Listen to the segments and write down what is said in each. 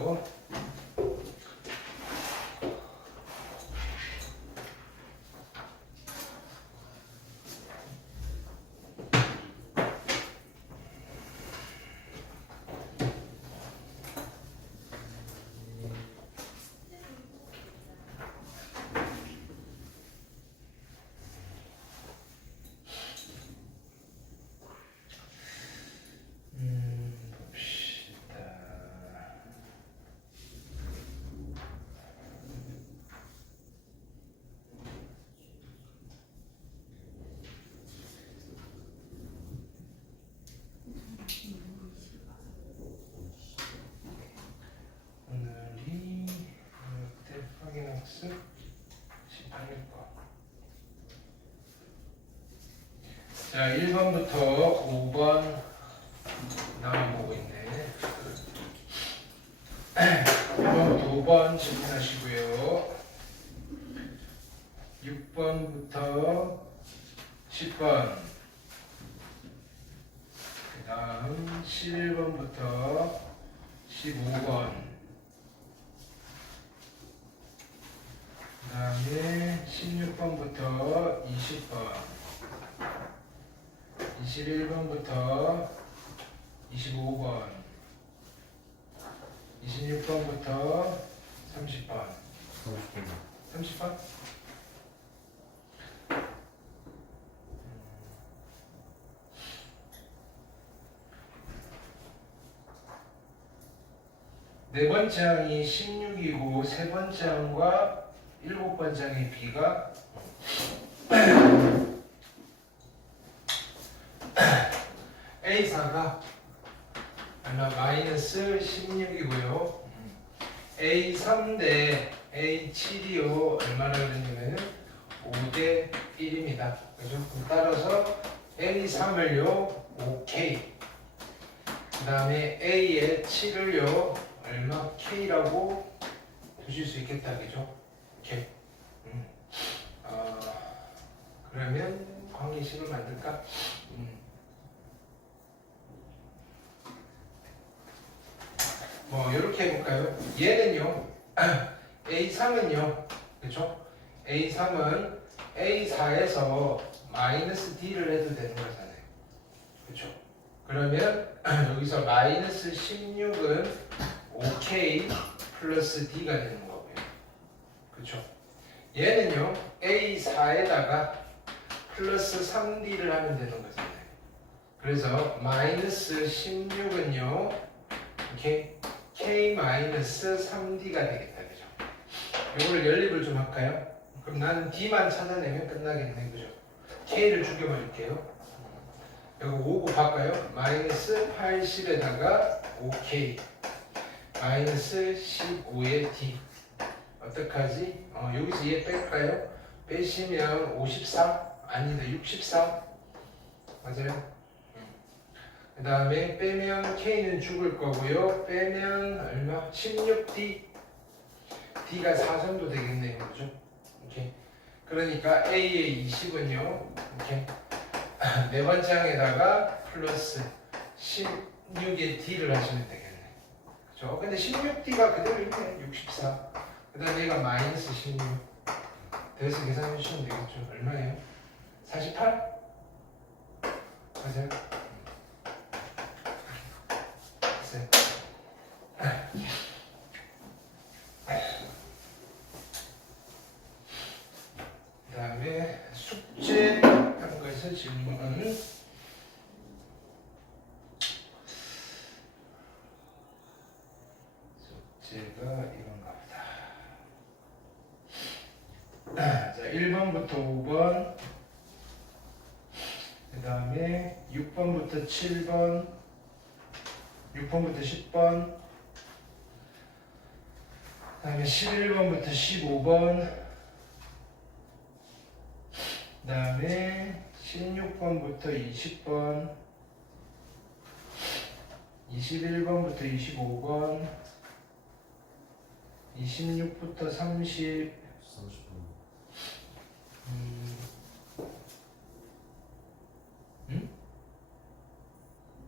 하시고 확인학습 18번. 자, 1번부터 5번 나와보고 있네. 1번부터 5번 질문하시고요. 6번부터 10번, 그 다음 11번부터 15번, 그 다음에 16번부터 20번, 21번부터 25번, 26번부터 30번. 30번? 네 번째 항이 16이고 세 번째 항과 일곱 번째 항의 B가 A4가 얼마 마이너스 16이고요. A3 대 A7이요. 얼마나 그랬냐면 5대 1입니다. 그죠? 따라서 A3을요 5K, 그 다음에 A의 7을요 얼마 K라고 두실 수 있겠다. 그죠? 오케이. 그러면 관계식을 만들까? 뭐 이렇게 해볼까요? 얘는요 A3은요, 그렇죠? A3은 A4에서 마이너스 D를 해도 되는 거잖아요, 그렇죠? 그러면 여기서 마이너스 16은 5K 플러스 D가 되는 거고요, 그렇죠? 얘는요 A4에다가 플러스 3D를 하면 되는 거잖아요. 그래서 마이너스 16은요 이렇게 K 마이너스 3D가 되겠다. 그죠? 이거를 연립을 좀 할까요? 그럼 나는 D만 찾아내면 끝나겠네. 그죠? K를 죽여버릴게요. 여기 5고 바꿔요. 마이너스 80에다가 5K 마이너스 15의 D. 어떡하지? 여기서 얘 뺄까요? 빼시면 54? 아니다, 64? 맞아요? 그 다음에 빼면 K는 죽을 거고요. 빼면 얼마? 16D. D가 4 정도 되겠네요. 그죠? 이렇게. 그러니까 A의 20은요. 이렇게 네 번째 항에다가 플러스 16의 D를 하시면 되겠네. 그죠? 근데 16D가 그대로 있네. 64. 그 다음에 얘가 마이너스 16. 그래서 계산해 주시면 되겠죠. 얼마예요? 48? 맞아요? 그 다음에 숙제한 거에서 질문은 숙제가 이건가 보다. 자, 1번부터 5번, 그 다음에 6번부터 7번, 6번부터 10번, 그 다음에 11번부터 15번, 그 다음에 16번부터 20번, 21번부터 25번, 26부터 30,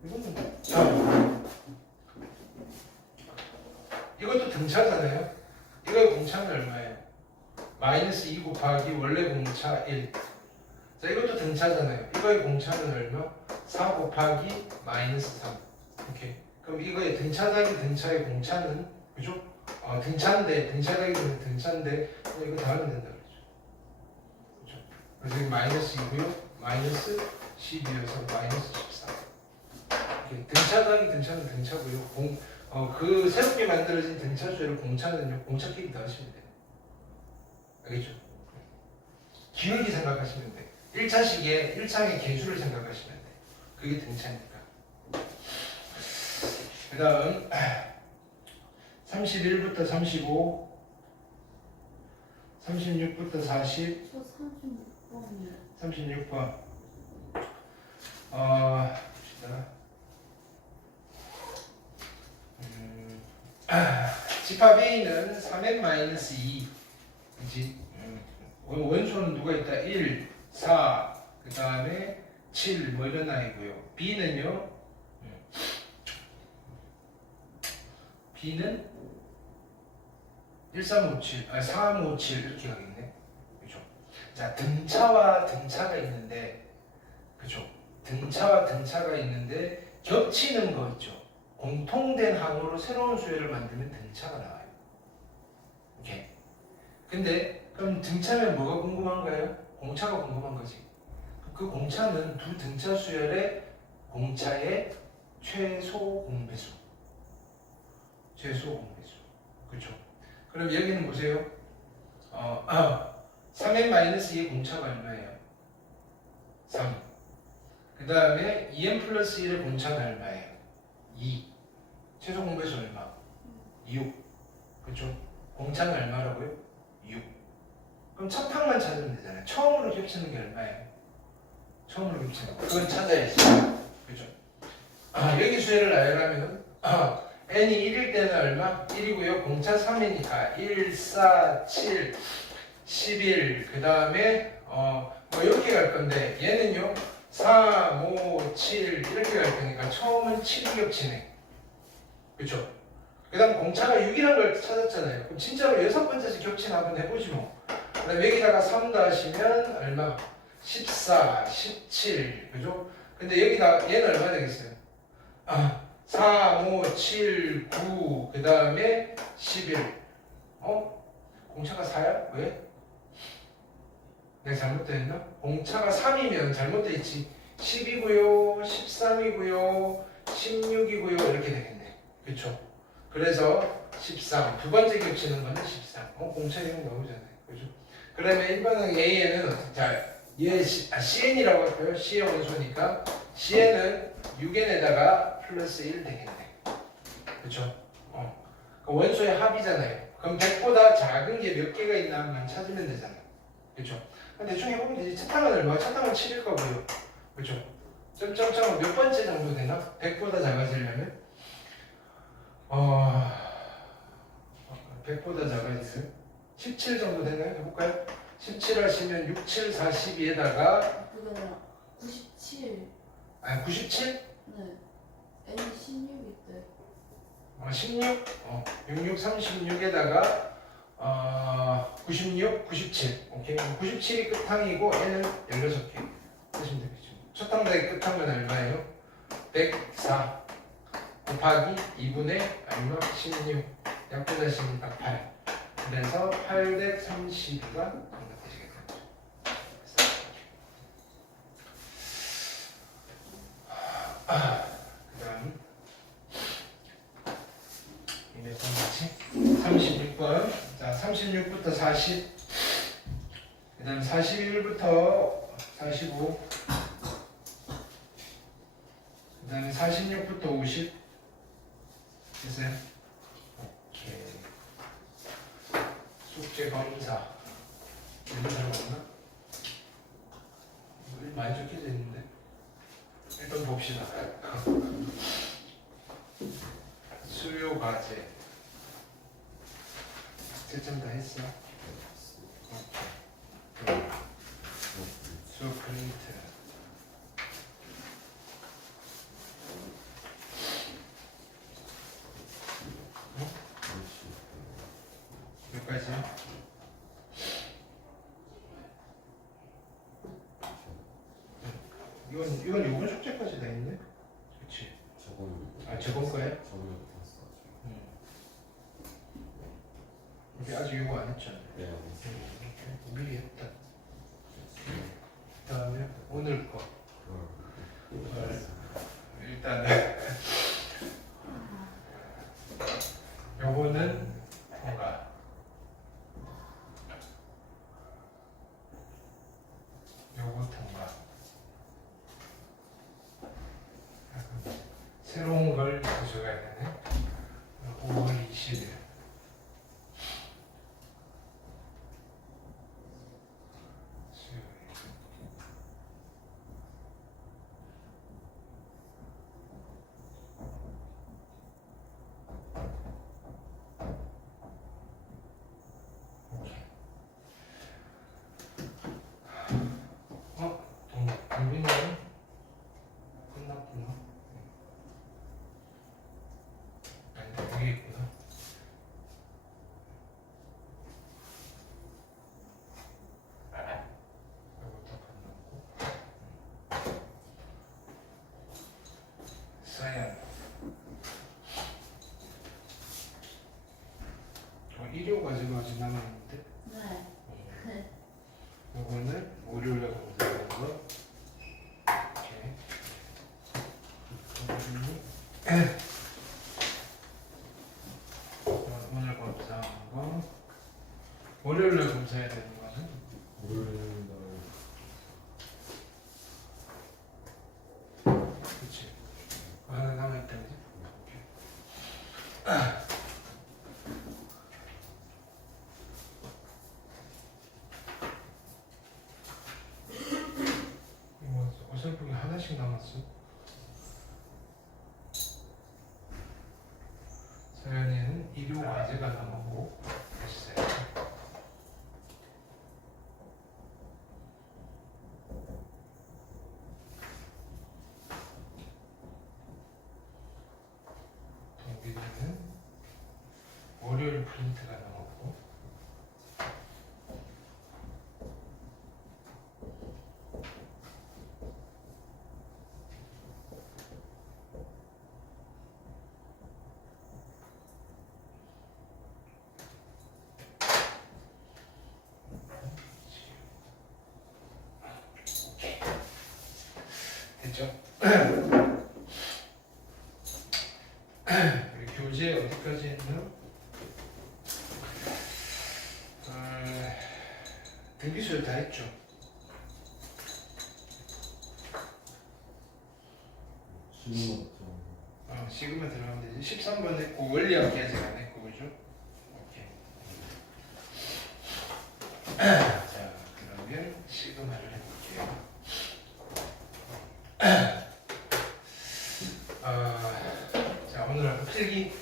이거는 이것도 등차잖아요. 이거의 공차는 얼마예요? 마이너스 2 곱하기 원래 공차 1. 자, 이것도 등차잖아요. 이거의 공차는 얼마? 4 곱하기 마이너스 3. 오케이. 그럼 이거의 등차다기 등차의 공차는, 그죠? 등차인데, 등차다기 등차인데, 이거 다 하면 된다 그러죠. 그죠? 그래서 여기 마이너스 2고요. 마이너스 12여서 마이너스 14. 오케이. 등차다기 등차는 등차고요. 그 새롭게 만들어진 등차수열의 공차는요, 공차끼리 더하시면 돼요. 알겠죠? 기울기 생각하시면 돼. 1차식에 1창의 개수를 생각하시면 돼. 그게 등차니까. 그 다음 31부터 35, 36부터 40, 저 36번이요. 36번. 봅시다. 집합 A는 3n-2. 그치? 원소는 누가 있다? 1, 4, 그 다음에 7, 뭐 이런 아이고요. B는요, B는 1, 3, 5, 7, 3, 5, 7 이렇게 가겠네. 그죠? 자, 등차와 등차가 있는데, 그죠? 등차와 등차가 있는데, 겹치는 거 있죠? 공통된 항으로 새로운 수열을 만들면 등차가 나와요. 오케이. 근데 그럼 등차면 뭐가 궁금한가요? 공차가 궁금한 거지. 그 공차는 두 등차 수열의 공차의 최소 공배수. 최소 공배수. 그렇죠? 그럼 여기는 보세요. 3n-2의 공차가 얼마예요? 3. 그 다음에 2n 플러스 1의 공차는 얼마예요? 2. 최소 공배수 얼마? 6. 그렇죠? 공차는 얼마라고요? 6. 그럼 첫 항만 찾으면 되잖아요. 처음으로 겹치는 게 얼마예요? 처음으로 겹치는 거. 그건 찾아야지. 그죠? 여기 수열을 나열하면 n이 1일 때는 얼마? 1이고요. 공차 3이니까 1, 4, 7, 11. 그 다음에 뭐 이렇게 갈 건데 얘는요. 4, 5, 7 이렇게 갈 거니까 처음은 7이 겹치네. 그죠? 그 다음 공차가 6이라는 걸 찾았잖아요. 그럼 진짜로 여섯 번째에서 겹치나 한번 해보지 뭐. 그 다음에 여기다가 3 더하시면 얼마? 14, 17, 그죠? 근데 여기다 얘는 얼마 되겠어요? 4, 5, 7, 9, 그 다음에 11. 공차가 4야? 왜? 내가 잘못됐나? 공차가 3이면 잘못돼 있지. 10이고요, 13이고요, 16이고요 이렇게 되겠네. 그쵸? 그래서 13. 두 번째 겹치는 거는 13. 공차 이런 거 나오잖아요. 그죠? 그러면 일반항 A에는 자, 얘 CN이라고 할까요? C의 원소니까 CN은 6n에다가 플러스 1 되겠네. 그쵸? 그 원소의 합이잖아요. 그럼 100보다 작은 게 몇 개가 있나만 찾으면 되잖아요. 그쵸? 대충 해보면 되지. 첫 항은 얼마? 첫 항은 7일 거고요. 그쵸? 점점점은 몇 번째 정도 되나? 100보다 작아지려면? 100보다 작아지세요? 17 정도 되나요? 해볼까요? 17 하시면 6, 7, 42에다가 그게 아니라 97. 97? 네. N 16일 때. 16? 66, 36에다가 96, 97. 오케이. 97이 끝항이고 N은 16개. 하시면 되겠죠. 첫 항다의 끝항은 얼마예요? 104 곱하기 2분의 얼마? 16. 약분하시니까 8. 그래서 832가 정답 되시겠죠. 그 다음 이몇 번 같이? 36번. 자, 36부터 40. 그 다음 41부터 45. 그 다음에 46부터 50. 됐어요? 오케이. 숙제 검사. 이거 잘못나? 많이 적혀져 있는데. 일단 봅시다. 수요 과제. 채점 다 했어? 수요 프린트. 이건 요번 숙제까지 다 있네. 그렇지. 저번 거야? 저번에 봤어. 우리 아직 요거 안 했잖아. 네. 미리 했다. 그다음에 오늘 거. 일단은 요거는 뭔가 요거 통과. 새로운 걸 가져가야 되네. 5월 20일. 동빈이는 끝났구나. 아니, 여기 있구나. 이것도 끝났고. 서양. 일요 가지고 아직 남아있는데. 네. 요거는 월요일에 검사하는 거. 오늘 검사한 거. 월요일에 검사해야 되는 거는 그치. 하나 남아있다 그지? 이거 어설프게 하나씩 남았어. 서연이는 일요 과제가 남았고 됐어요. 동빈이는 월요일 프린트가 남았고 됐죠? 우리 교재 어디까지 했나? 등기수열 다 했죠? 시그마 들어가면 되지. 13번 했고 원리학기 아직 안 했고 그죠? 오케이. 자 그러면 시그마를 해볼게요. 자 오늘 할 필기.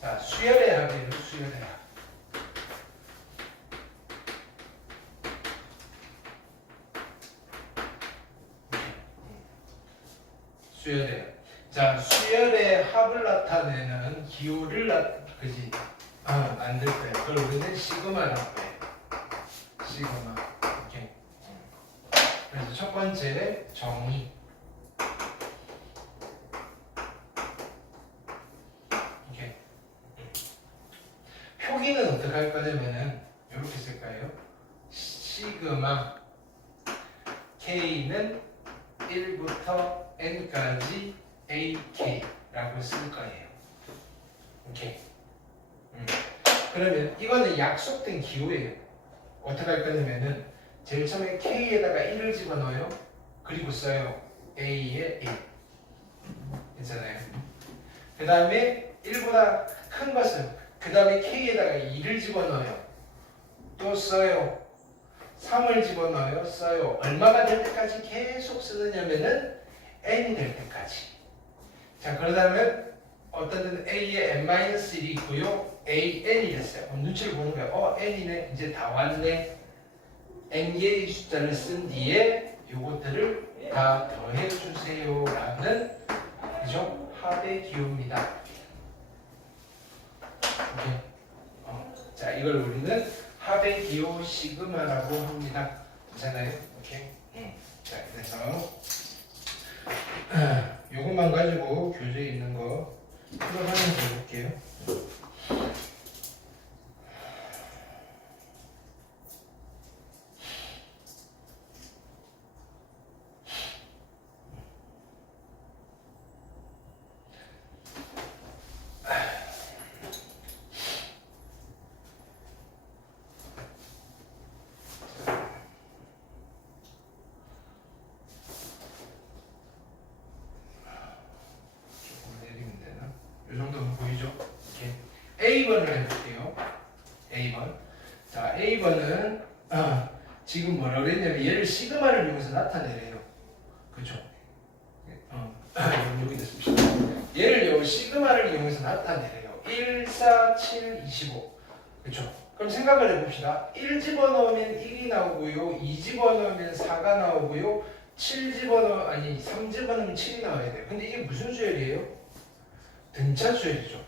자 수열의 합이에요. 수열의 합. 수열의 합. 자 수열의 합을 나타내는 기호를 그지 만들 거예요. 그걸 우리는 시그마라고 해요. 시그마. 오케이. 그래서 첫 번째 정의. 오케이. 표기는 어떻게 할 거냐면은 이렇게 쓸까요? 시그마 K는 1부터 N까지 AK라고 쓸 거예요. 오케이. 그러면 이거는 약속된 기호예요. 어떻게 할 거냐면은 제일 처음에 K에다가 1을 집어넣어요. 그리고 써요. A에 A. 괜찮아요? 그 다음에 1보다 큰 것은 그 다음에 K에다가 2를 집어넣어요. 또 써요. 3을 집어넣어요. 써요. 얼마가 될 때까지 계속 쓰느냐면은 N이 될 때까지. 자 그러다면 어떤 데는 A에 N-1이 있고요. AN이 됐어요. 그럼 눈치를 보는 거예요. N이네. 이제 다 왔네. N개의 숫자를 쓴 뒤에 요것들을 다 더해주세요 라는 그죠? 합의 기호입니다. 오케이. 자 이걸 우리는 합의 기호 시그마라고 합니다. 괜찮아요? 오케이. 자 그래서 요것만 가지고 교재에 있는 거 풀어가면서 볼게요. 이 정도면 보이죠? 이렇게 A번을 해볼게요. A번. 자, A번은 지금 뭐라 그랬냐면 얘를 시그마를 이용해서 나타내래요. 그렇죠? 여기 됐습니다. 얘를 요 시그마를 이용해서 나타내래요. 1, 4, 7, 25. 그렇죠? 그럼 생각을 해봅시다. 1 집어넣으면 1이 나오고요. 2 집어넣으면 4가 나오고요. 3 집어넣으면 7이 나와야 돼요. 근데 이게 무슨 수열이에요? 등차 수열이죠.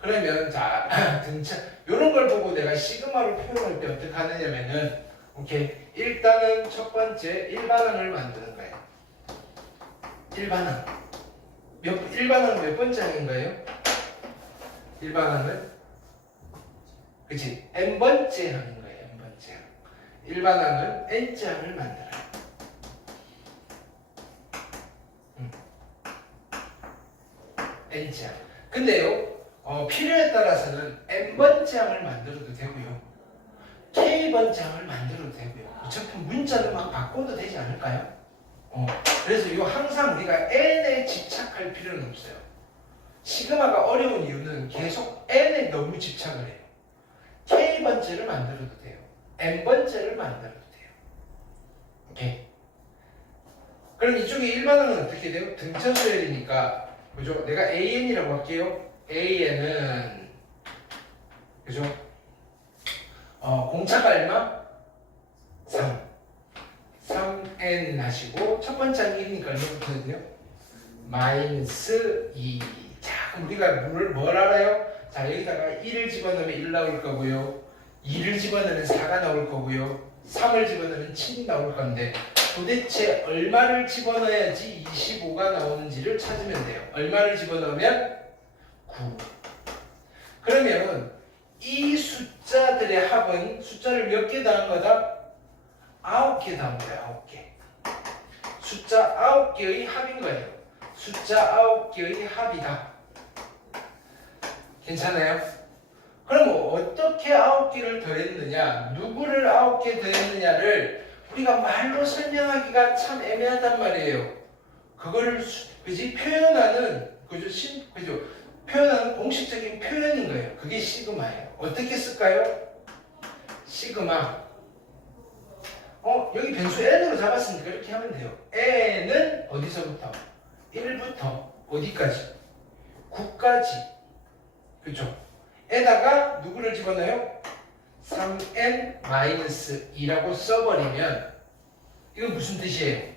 그러면 자 등차 이런 걸 보고 내가 시그마로 표현할 때 어떻게 하느냐면은 오케이 일단은 첫 번째 일반항을 만드는 거예요. 일반항 몇 번째 항인가요? 일반항은 그치 n번째 항인 거예요. n번째 항. 일반항은 n째 항을 만들어요. n째 항. 근데요, 필요에 따라서는 n번째 항을 만들어도 되고요, k번째 항을 만들어도 되고요. 어차피 문자를 막 바꿔도 되지 않을까요? 그래서 이 항상 우리가 n에 집착할 필요는 없어요. 시그마가 어려운 이유는 계속 n에 너무 집착을 해요. k번째를 만들어도 돼요. n번째를 만들어도 돼요. 오케이. 그럼 이쪽에 일반항은 어떻게 돼요? 등차 수열이니까 그죠? 내가 AN이라고 할게요. AN은 그죠? 공차가 얼마? 3n 하시고 첫 번째 항이 1이니까 얼마 붙거든요? 마이너스 2. 자, 그럼 우리가 뭘 알아요? 자, 여기다가 1을 집어넣으면 1 나올 거고요. 2를 집어넣으면 4가 나올 거고요. 3을 집어넣으면 7이 나올 건데 도대체 얼마를 집어넣어야지 25가 나오는지를 찾으면 돼요. 얼마를 집어넣으면 9. 그러면 이 숫자들의 합은 숫자를 몇 개 더한 거다? 9개 더한 거예요. 9개. 숫자 9개의 합인 거예요. 숫자 9개의 합이다. 괜찮아요? 그럼 어떻게 9개를 더했느냐, 누구를 9개 더했느냐를 우리가 말로 설명하기가 참 애매하단 말이에요. 그거를 표현하는 그죠? 표현하는 공식적인 표현인 거예요. 그게 시그마예요. 어떻게 쓸까요? 시그마. 여기 변수 n으로 잡았으니까 이렇게 하면 돼요. n은 어디서부터? 1부터 어디까지? 9까지. 그렇죠? 에다가 누구를 집어넣어요? 3n-2라고 써버리면 이건 무슨 뜻이에요?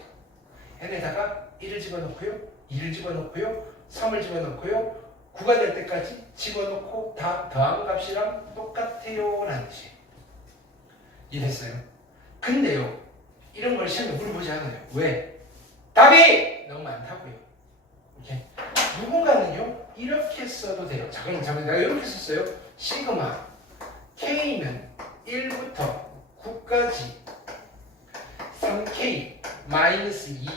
n에다가 1을 집어넣고요, 2를 집어넣고요, 3을 집어넣고요, 9가 될 때까지 집어넣고 다 더한 값이랑 똑같아요 라는 뜻이에요. 이해됐어요? 근데요, 이런 걸 시험에 물어보지 않아요. 왜? 답이 너무 많다고요. 오케이? 누군가는요 이렇게 써도 돼요. 잠깐만 내가 이렇게 썼어요. 시그마 K는 1부터 9까지 3K 마이너스 2.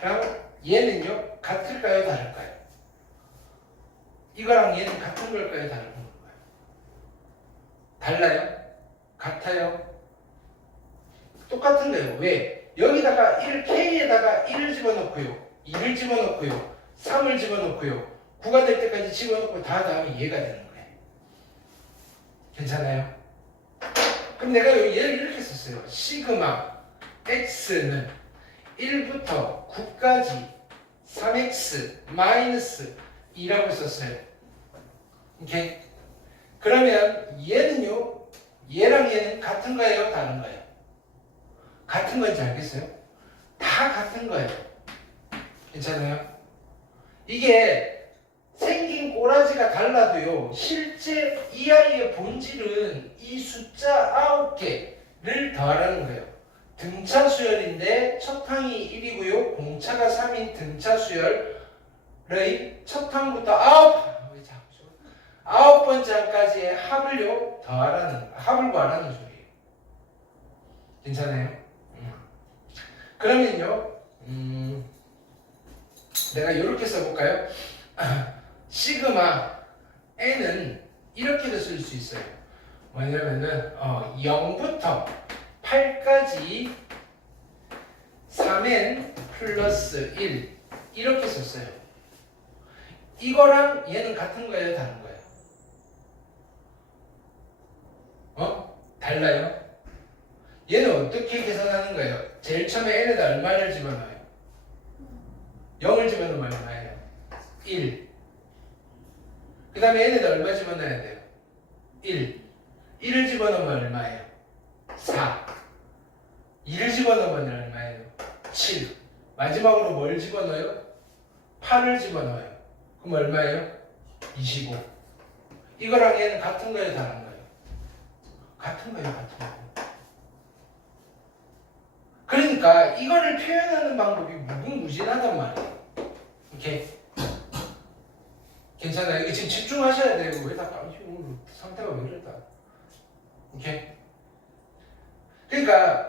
그럼 얘는요 같을까요 다를까요? 이거랑 얘는 같은 걸까요 다른 건가요? 달라요? 같아요? 똑같은 거예요. 왜? 여기다가 1K에다가 1을 집어넣고요, 2를 집어넣고요, 3을 집어넣고요, 9가 될 때까지 집어넣고 다 다음에 얘가 되는 거예요. 괜찮아요? 그럼 내가 얘를 이렇게 썼어요. 시그마 x는 1부터 9까지 3x 마이너스 2라고 썼어요. 오케이? 그러면 얘는요, 얘랑 얘는 같은 거예요 다른 거예요? 같은 건지 알겠어요? 다 같은 거예요. 괜찮아요? 이게 생긴 꼬라지가 달라도요, 실제 이 아이의 본질은 이 숫자 9개를 더하라는 거예요. 등차 수열인데 첫 항이 1이고요. 공차가 3인 등차 수열의 첫 항부터 아홉 번째 항까지의 합을요 합을 구하라는 소리예요. 괜찮아요? 그러면요 내가 이렇게 써볼까요? 시그마 n은 이렇게도 쓸 수 있어요. 뭐냐면은 0부터 8까지 3n 플러스 1 이렇게 썼어요. 이거랑 얘는 같은 거예요? 다른 거예요? 달라요? 얘는 어떻게 계산하는 거예요? 제일 처음에 n에다 얼마를 집어넣어요? 0을 집어넣으면 얼마예요? 1. 그 다음에 n에다 얼마 집어넣어야 돼요? 1. 1을 집어넣으면 얼마예요? 4. 2를 집어넣으면 얼마예요? 7. 마지막으로 뭘 집어넣어요? 8을 집어넣어요. 그럼 얼마예요? 25. 이거랑 얘는 같은 거예요? 다른 거예요? 같은 거예요? 같은 거예요? 그러니까 이거를 표현하는 방법이 무궁무진하단 말이에요. 오케이? 괜찮아요? 이거 지금 집중하셔야 돼요. 왜 다 오늘 상태가 왜 이랬다. 오케이? 그러니까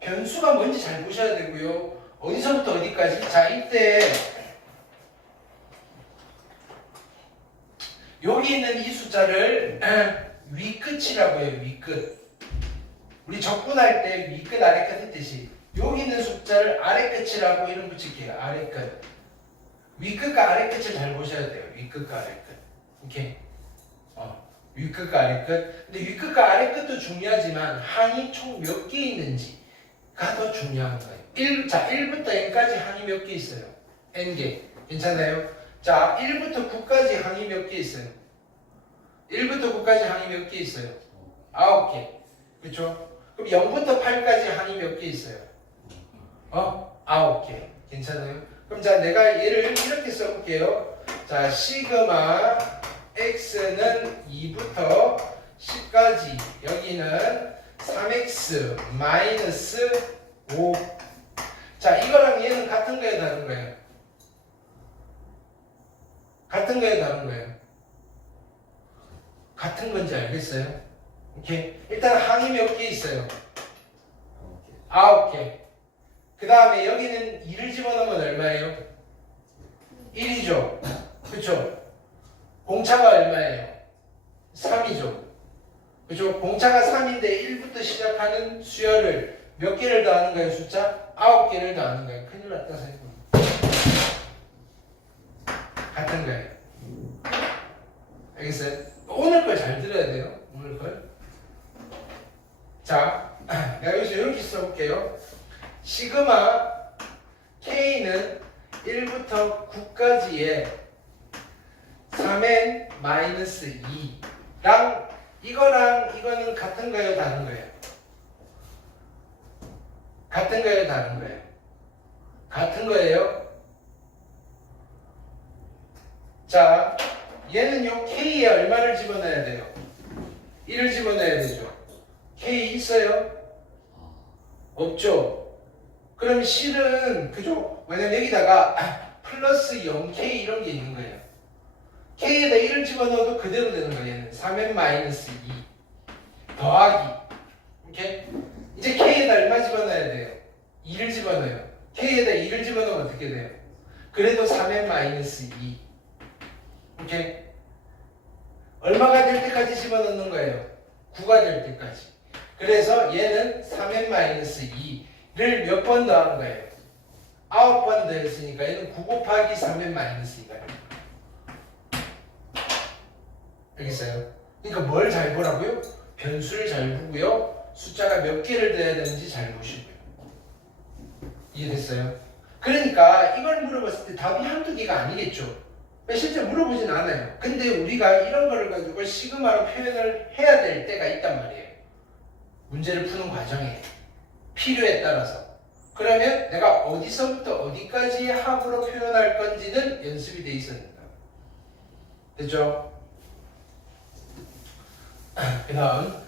변수가 뭔지 잘 보셔야 되고요. 어디서부터 어디까지? 자, 이때 여기 있는 이 숫자를 위끝이라고 해요. 위끝. 우리 적분할 때 위끝 아래끝 했듯이 여기 있는 숫자를 아래끝이라고 이름 붙일게요. 아래끝. 위끝과 아래끝을 잘 보셔야 돼요. 위끝과 아래끝. 오케이? 위끝과 아래끝. 근데 위끝과 아래끝도 중요하지만 항이 총 몇 개 있는지가 더 중요한 거예요. 자, 1부터 n까지 항이 몇 개 있어요? n개. 괜찮아요? 자, 1부터 9까지 항이 몇 개 있어요? 1부터 9까지 항이 몇 개 있어요? 9개. 그렇죠? 그럼 0부터 8까지 항이 몇 개 있어요? 9개. 괜찮아요? 그럼 자, 내가 얘를 이렇게 써볼게요. 자, 시그마 x는 2부터 10까지, 여기는 3x 마이너스 5. 자, 이거랑 얘는 같은 거예요, 다른 거예요? 같은 거예요, 다른 거예요? 같은 건지 알겠어요? 오케이. 일단 항이 몇 개 있어요? 9개. 그 다음에 여기는 2를 집어넣으면 얼마예요? 1이죠. 그쵸? 공차가 얼마예요? 3이죠. 그쵸? 공차가 3인데 1부터 시작하는 수열을 몇 개를 더하는 거예요? 숫자? 9개를 더하는 거예요. 큰일 났다, 선생님. 같은 거예요. 알겠어요? 오늘 걸 잘 들어야 돼요. 오늘 걸. 자, 내가 여기서 이렇게 써볼게요. 시그마 K는 1부터 9까지의 3n 마이너스 2랑 이거랑 이거는 같은 거예요, 다른 거예요? 같은 거예요, 다른 거예요? 같은 거예요? 자, 얘는 요 K에 얼마를 집어넣어야 돼요? 1을 집어넣어야 되죠. K 있어요? 없죠? 그럼 실은 그죠? 왜냐면 여기다가 플러스 0K 이런 게 있는 거예요. K에다 1을 집어넣어도 그대로 되는 거예요. 얘는 3n 마이너스 2 더하기. 오케이? 이제 K에다 얼마 집어넣어야 돼요? 2를 집어넣어요. K에다 2를 집어넣으면 어떻게 돼요? 그래도 3n 마이너스 2. 오케이? 얼마가 될 때까지 집어넣는 거예요? 9가 될 때까지. 그래서 얘는 3n 마이너스 2를 몇 번 더한 거예요? 9번 더했으니까 얘는 9 곱하기 3n 마이너스 2가 됩니다. 알겠어요? 그러니까 뭘 잘 보라고요? 변수를 잘 보고요. 숫자가 몇 개를 더해야 되는지 잘 보시고요. 이해됐어요? 그러니까 이걸 물어봤을 때 답이 한두 개가 아니겠죠. 실제 물어보진 않아요. 근데 우리가 이런 거를 가지고 시그마로 표현을 해야 될 때가 있단 말이에요. 문제를 푸는 과정에 필요에 따라서. 그러면 내가 어디서부터 어디까지의 합으로 표현할 건지는 연습이 돼 있어야 된다. 됐죠? 그 다음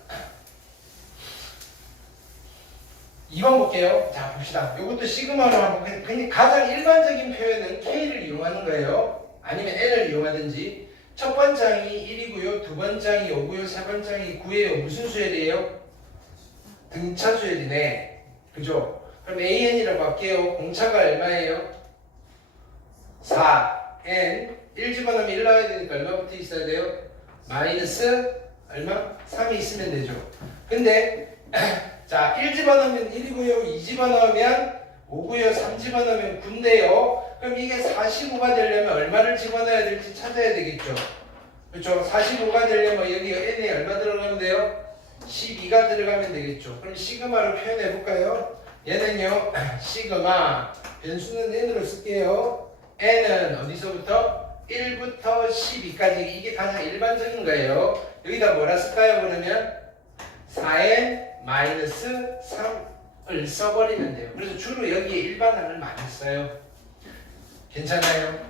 2번 볼게요. 자, 봅시다. 이것도 시그마로 한번, 근데 가장 일반적인 표현은 K를 이용하는 거예요. 아니면 N을 이용하든지. 첫 번장이 1이고요. 두 번장이 5고요. 세 번장이 9예요. 무슨 수열이에요? 등차 수열이네. 그죠? 그럼 AN이라고 할게요. 공차가 얼마예요? 4. N. 1 집어넣으면 1 나와야 되니까 얼마 붙어 있어야 돼요? 마이너스 얼마? 3이 있으면 되죠. 근데 자, 1 집어넣으면 1이고요. 2 집어넣으면 5고요. 3 집어넣으면 9인데요. 그럼 이게 45가 되려면 얼마를 집어넣어야 될지 찾아야 되겠죠. 그렇죠? 45가 되려면 여기 n에 얼마 들어가면 돼요? 12가 들어가면 되겠죠. 그럼 시그마로 표현해 볼까요? 얘는요, 시그마 변수는 n으로 쓸게요. n은 어디서부터? 1부터 12까지. 이게 가장 일반적인 거예요. 여기다 뭐라 쓸까요? 그러면 4n 마이너스 3을 써버리면 돼요. 그래서 주로 여기에 일반항을 많이 써요. 괜찮아요?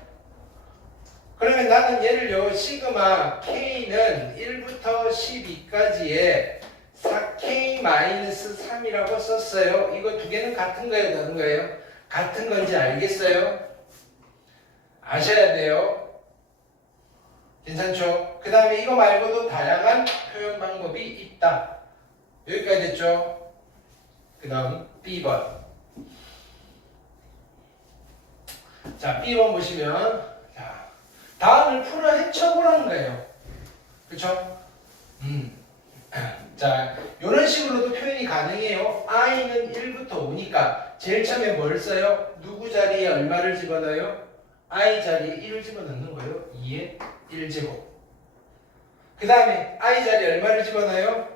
그러면 나는 얘를요, 시그마 K는 1부터 12까지의 4K-3이라고 썼어요. 이거 두 개는 같은 거예요, 다른 거예요? 같은 건지 알겠어요? 아셔야 돼요. 괜찮죠? 그 다음에 이거 말고도 다양한 표현 방법이 있다. 여기까지 됐죠? 그 다음 B번. 자, B번 보시면 자, 다음을 풀어 헤쳐보라는 거예요. 그쵸? 자, 이런 식으로도 표현이 가능해요. i는 1부터 5니까 제일 처음에 뭘 써요? 누구 자리에 얼마를 집어넣어요? i 자리에 1을 집어넣는 거예요. 2의 1제곱. 그 다음에 i 자리에 얼마를 집어넣어요?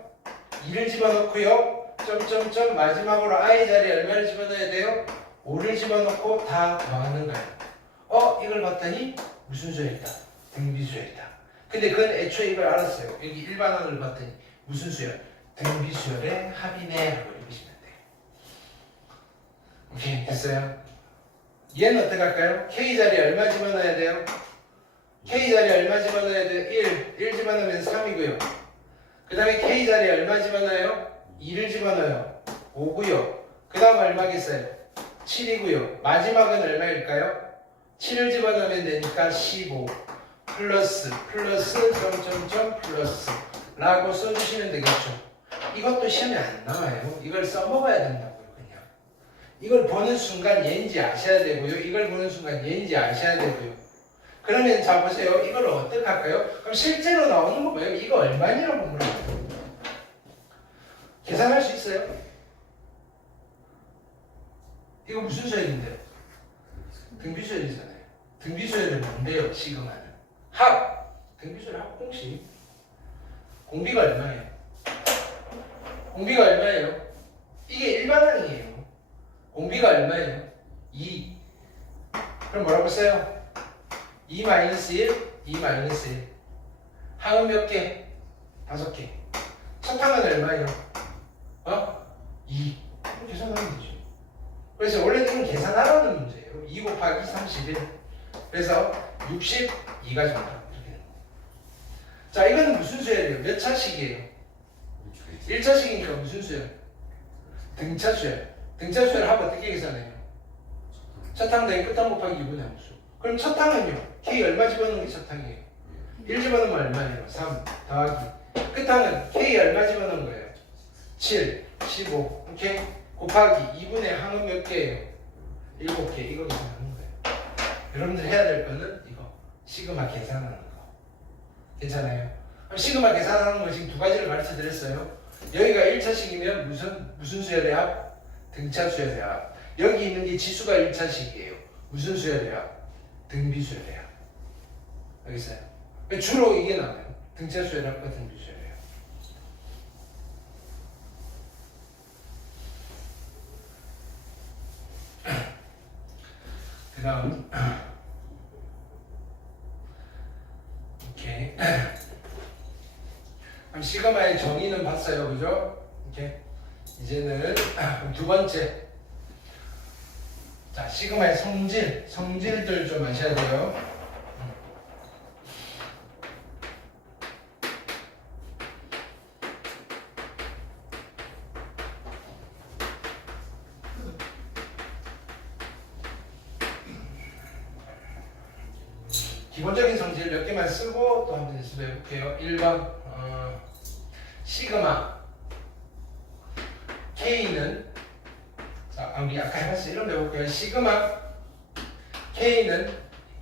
2를 집어넣고요. 점점점 마지막으로 i 자리에 얼마를 집어넣어야 돼요? 5를 집어넣고 다 더하는 거예요. 이걸 봤더니 무슨 수열이다? 등비수열이다. 근데 그건 애초에 이걸 알았어요. 여기 일반항을 봤더니 무슨 수열? 등비수열의 합이네 하고 읽으시면 돼요. 오케이, 됐어요? 얘는 어떻게 할까요? K 자리에 얼마 집어넣어야 돼요? K 자리에 얼마 집어넣어야 돼요? 1 집어넣으면 3이고요. 그 다음에 K 자리에 얼마 집어넣어요? 2를 집어넣어요. 5고요. 그 다음 얼마겠어요? 7이고요. 마지막은 얼마일까요? 7을 집어넣으면 되니까 15 플러스 점점점 플러스 라고 써주시면 되겠죠. 이것도 시험에 안 나와요. 이걸 써먹어야 된다고요. 그냥 이걸 보는 순간 얘인지 아셔야 되고요. 이걸 보는 순간 얘인지 아셔야 되고요. 그러면 자 보세요. 이걸 어떻게 할까요? 그럼 실제로 나오는 거 뭐예요? 이거 얼마냐고 물어봐요. 계산할 수 있어요? 이거 무슨 수열인데요? 등비수열이잖아요. 등비수열은 뭔데요? 시그마는 합! 등비수열 합 공식. 공비가 얼마예요? 공비가 얼마예요? 이게 일반항이에요. 공비가 얼마예요? 2. 그럼 뭐라고 써요? 2-1, 2-1. 항은 몇 개? 5개. 첫 항은 얼마예요? 2. 그럼 계산하면 되죠. 그래서 원래 이건 계산하라는 문제예요. 2 곱하기 31. 그래서 62가 정답. 이렇게. 자, 이거는 무슨 수열이에요? 몇 차식이에요? 1차식이니까 무슨 수열? 등차 수열. 등차 수열 합 어떻게 계산해요? 첫 항 더하기 끝항 곱하기 2분의 함수. 그럼 첫 항은요? K 얼마 집어넣는 게 첫 항이에요? 1 집어넣으면 얼마예요? 3 더하기. 끝항은 K 얼마 집어넣은 거예요? 7, 15. 오케이? 곱하기 2분의 항은 몇 개예요? 7개. 이거 계산하는 거예요. 여러분들 해야 될 거는 이거. 시그마 계산하는 거. 괜찮아요? 그럼 시그마 계산하는 거 지금 두 가지를 가르쳐 드렸어요. 여기가 1차식이면 무슨 수열의 합? 등차 수열의 합. 여기 있는 게 지수가 1차식이에요. 무슨 수열의 합? 등비 수열의 합. 알겠어요? 주로 이게 나와요. 등차 수열의 합과 등비 수열의 합. 그 다음 오케이. 그럼 시그마의 정의는 봤어요. 그죠? 오케이. 이제는 두 번째. 자, 시그마의 성질들 좀 아셔야 돼요. 기본적인 성질 몇 개만 쓰고 또 한번 연습해 볼게요. 1번 시그마 K는 자 우리 아까 해봤어요. 이런 거 해볼까요? 시그마 K는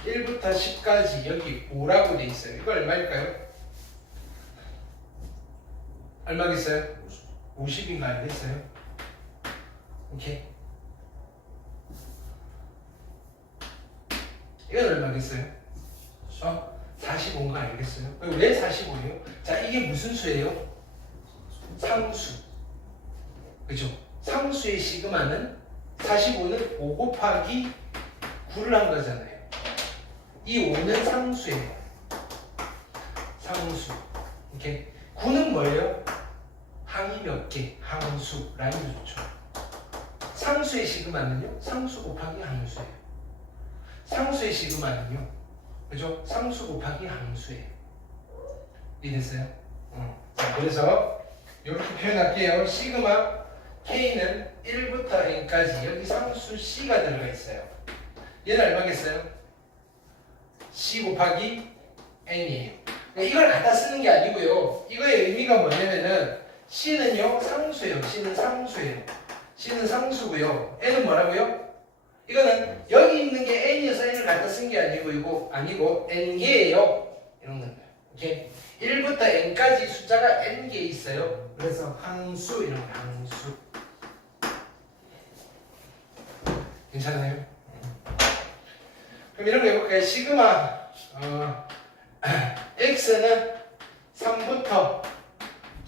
1부터 10까지 여기 5라고 돼 있어요. 이거 얼마일까요? 얼마겠어요? 50인가 안 됐어요? 오케이. 이건 얼마겠어요? 45인 거 알겠어요? 왜 45예요? 자, 이게 무슨 수예요? 상수. 그죠? 상수의 시그마는 45는 5 곱하기 9를 한 거잖아요. 이 5는 상수예요. 상수. 오케이. 9는 뭐예요? 항이 몇 개? 항수. 라인도 좋죠. 상수의 시그마는요? 상수 곱하기 항수예요. 상수의 시그마는요? 그죠? 상수 곱하기 항수예요. 이해됐어요? 자, 그래서 이렇게 표현할게요. 시그마 K는 1부터 N까지 여기 상수 C가 들어가 있어요. 얘는 얼마겠어요? C 곱하기 N이에요. 이걸 갖다 쓰는 게 아니고요. 이거의 의미가 뭐냐면은 C는요 상수예요. C는 상수예요. C는 상수고요. N은 뭐라고요? 이거는 여기 있는 게 N이어서 N을 갖다 쓴 게 아니고 이거 아니고 N개예요. 이런 거예요. 오케이? 1부터 N까지 숫자가 N개 있어요. 그래서 항수 이런 거 항수. 괜찮아요? 그럼 이런 거 해볼까요? 시그마 X는 3부터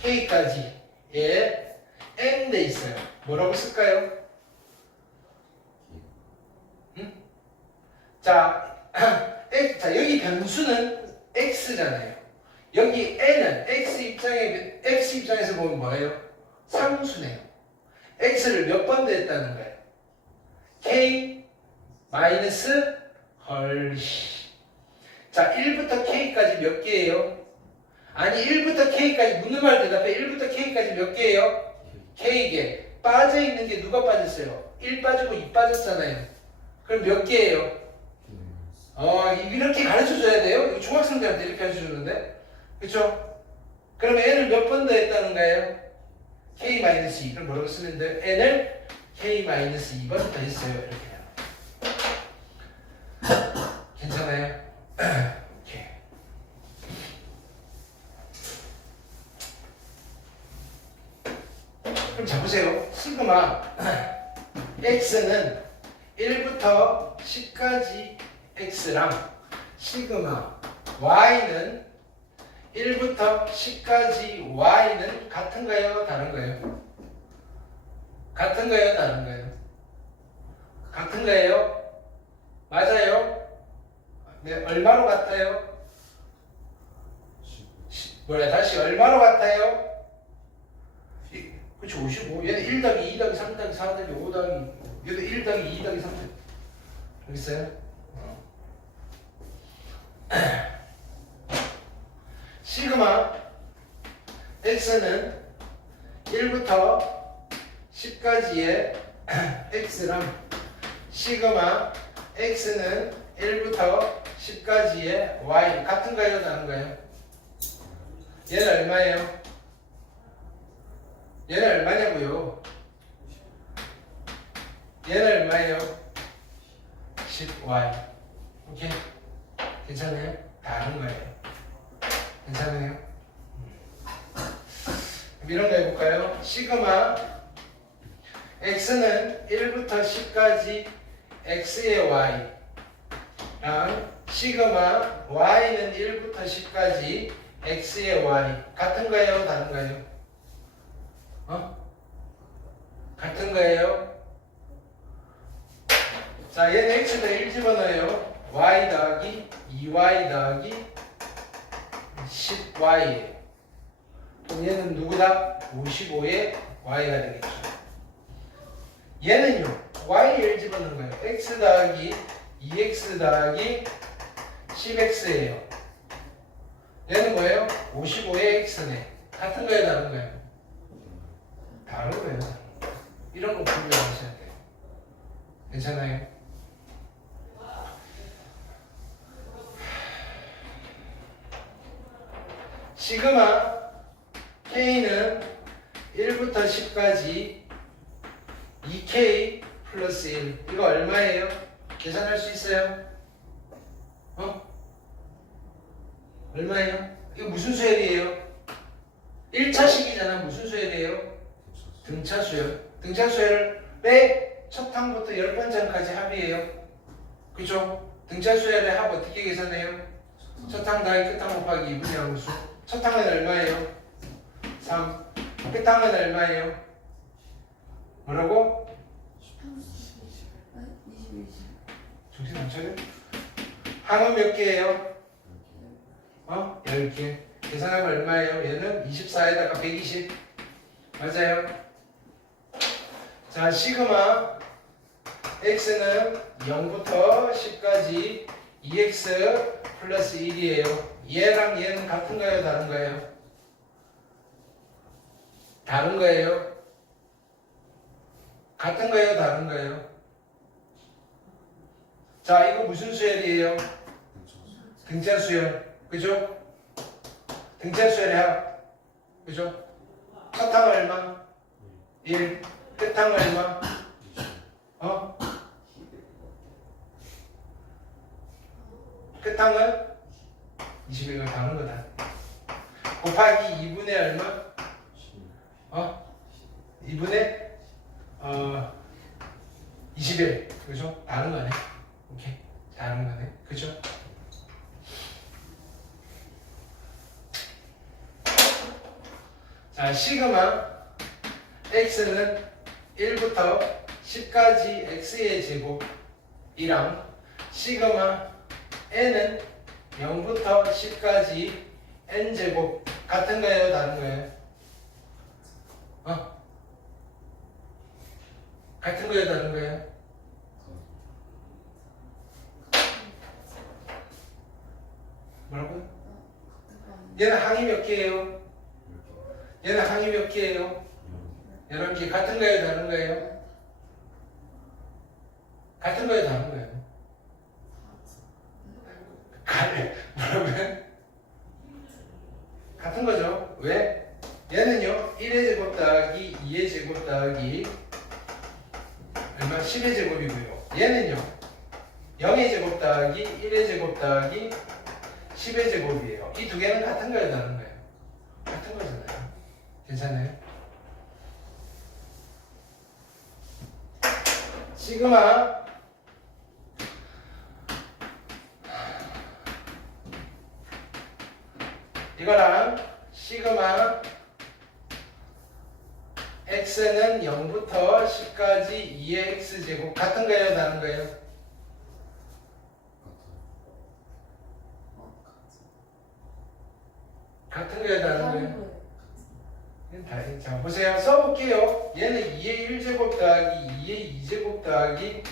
K까지에 N 돼 있어요. 뭐라고 쓸까요? 자, 자 여기 변수는 X잖아요. 여기 N은 X 입장에서 보면 뭐예요? 상수네요. X를 몇 번 더했다는 거예요? K 마이너스 헐시. 자, 1부터 K까지 몇 개예요? 아니 1부터 K까지 묻는 말 대답해. 1부터 K까지 몇 개예요? K개. 빠져있는 게 누가 빠졌어요? 1 빠지고 2 빠졌잖아요. 그럼 몇 개예요? 이렇게 가르쳐줘야 돼요? 중학생들한테 이렇게 가르쳐주는데 그쵸? 그럼 N을 몇 번 더 했다는 거예요? K-2. 그럼 뭐라고 쓰면 돼요? N을 K-2번 더 했어요. 이렇게. 괜찮아요? 오케이. 그럼 자 보세요. 시그마 X는 1부터 10까지 X랑 시그마 Y는 1부터 10까지 Y는 같은가요? 다른가요? 같은가요? 다른가요? 같은가요? 맞아요? 네, 얼마로 같아요? 뭐야, 다시 얼마로 같아요? 그치, 55. 얘는 1 더하기 2 더하기 3 더하기 4 더하기 5 더하기 얘도 1 더하기 2 더하기 3 더하기 여기 있어요? 시그마 X는 1부터 10까지의 X랑 시그마 X는 1부터 10까지의 Y 같은가요? 다른가요? 얘는 얼마예요? 얘는 얼마냐고요? 얘는 얼마예요? 10Y. 오케이? 괜찮아요? 다른 거예요. 괜찮아요? 이런 거 해볼까요? 시그마 X는 1부터 10까지 X의 Y랑 시그마 Y는 1부터 10까지 X의 Y 같은가요? 다른가요? 같은 거예요? 자, 얘는 X도 1 집어넣어요. Y 더하기 2Y 더하기 10Y예요. 그럼 얘는 누구다? 55의 Y가 되겠죠. 얘는요, Y를 집어넣은 거예요. X 더하기 2X 더하기 10X예요. 얘는 뭐예요? 55의 X네. 같은 거예요? 다른 거예요? 다른 거예요. 이런 거 분별하셔야 돼요. 괜찮아요? 시그마 K는 1부터 10까지 2K 플러스 1. 이거 얼마예요? 계산할 수 있어요? 얼마예요? 이거 무슨 수열이에요? 1차식이잖아. 무슨 수열이에요? 등차 수열. 등차 수열의 첫 항부터 10번째 항까지 합이에요. 그죠? 등차 수열의 합 어떻게 계산해요? 첫 항 더하기 끝 항 곱하기 2분의 항수. 첫 항은 얼마예요? 3. 끝 항은 얼마예요? 뭐라고? 20. 정신 안 차려? 항은 몇 개예요? 10개. 계산하면 얼마예요? 얘는 24에다가 120. 맞아요? 자, 시그마 x는 0부터 10까지 2x 플러스 1이에요. 얘랑 얘는 같은가요? 다른가요? 다른가요? 같은가요? 다른가요? 자, 이거 무슨 수열이에요? 등차 수열. 그죠? 등차 수열의 합. 그죠? 첫 항 얼마? 1. 끝 항 얼마? 끝 항은 21가 다른 거다. 곱하기 2분의 얼마? 2분의 21. 그죠? 다른 거네. 오케이. 다른 거네. 그죠? 자, 시그마 x는 1부터 10까지 x의 제곱이랑 시그마 n은 0부터 10까지 n제곱 같은가요? 다른가요? 같은 거예요? 다른 거예요? 뭐라고요? 얘는 항이 몇 개예요? 얘는 항이 몇 개예요? 11개. 같은 거예요? 다른 거예요? 같은 거예요? 다른 거예요? 뭐라고요? 같은 거죠. 왜? 얘는요 1의 제곱 더하기 2의 제곱 더하기 얼마? 10의 제곱이고요. 얘는요 0의 제곱 더하기 1의 제곱 더하기 10의 제곱이에요. 이 두 개는 같은 거예요? 다른 거예요? 같은 거잖아요. 괜찮아요? 시그마 이거랑 시그마 x는 0부터 10까지 2의 x제곱 같은 거예요? 다른 거예요? 같은 거예요? 다른 거예요? 자, 보세요. 써볼게요. 얘는 2의 1제곱 더하기 2의 2제곱 더하기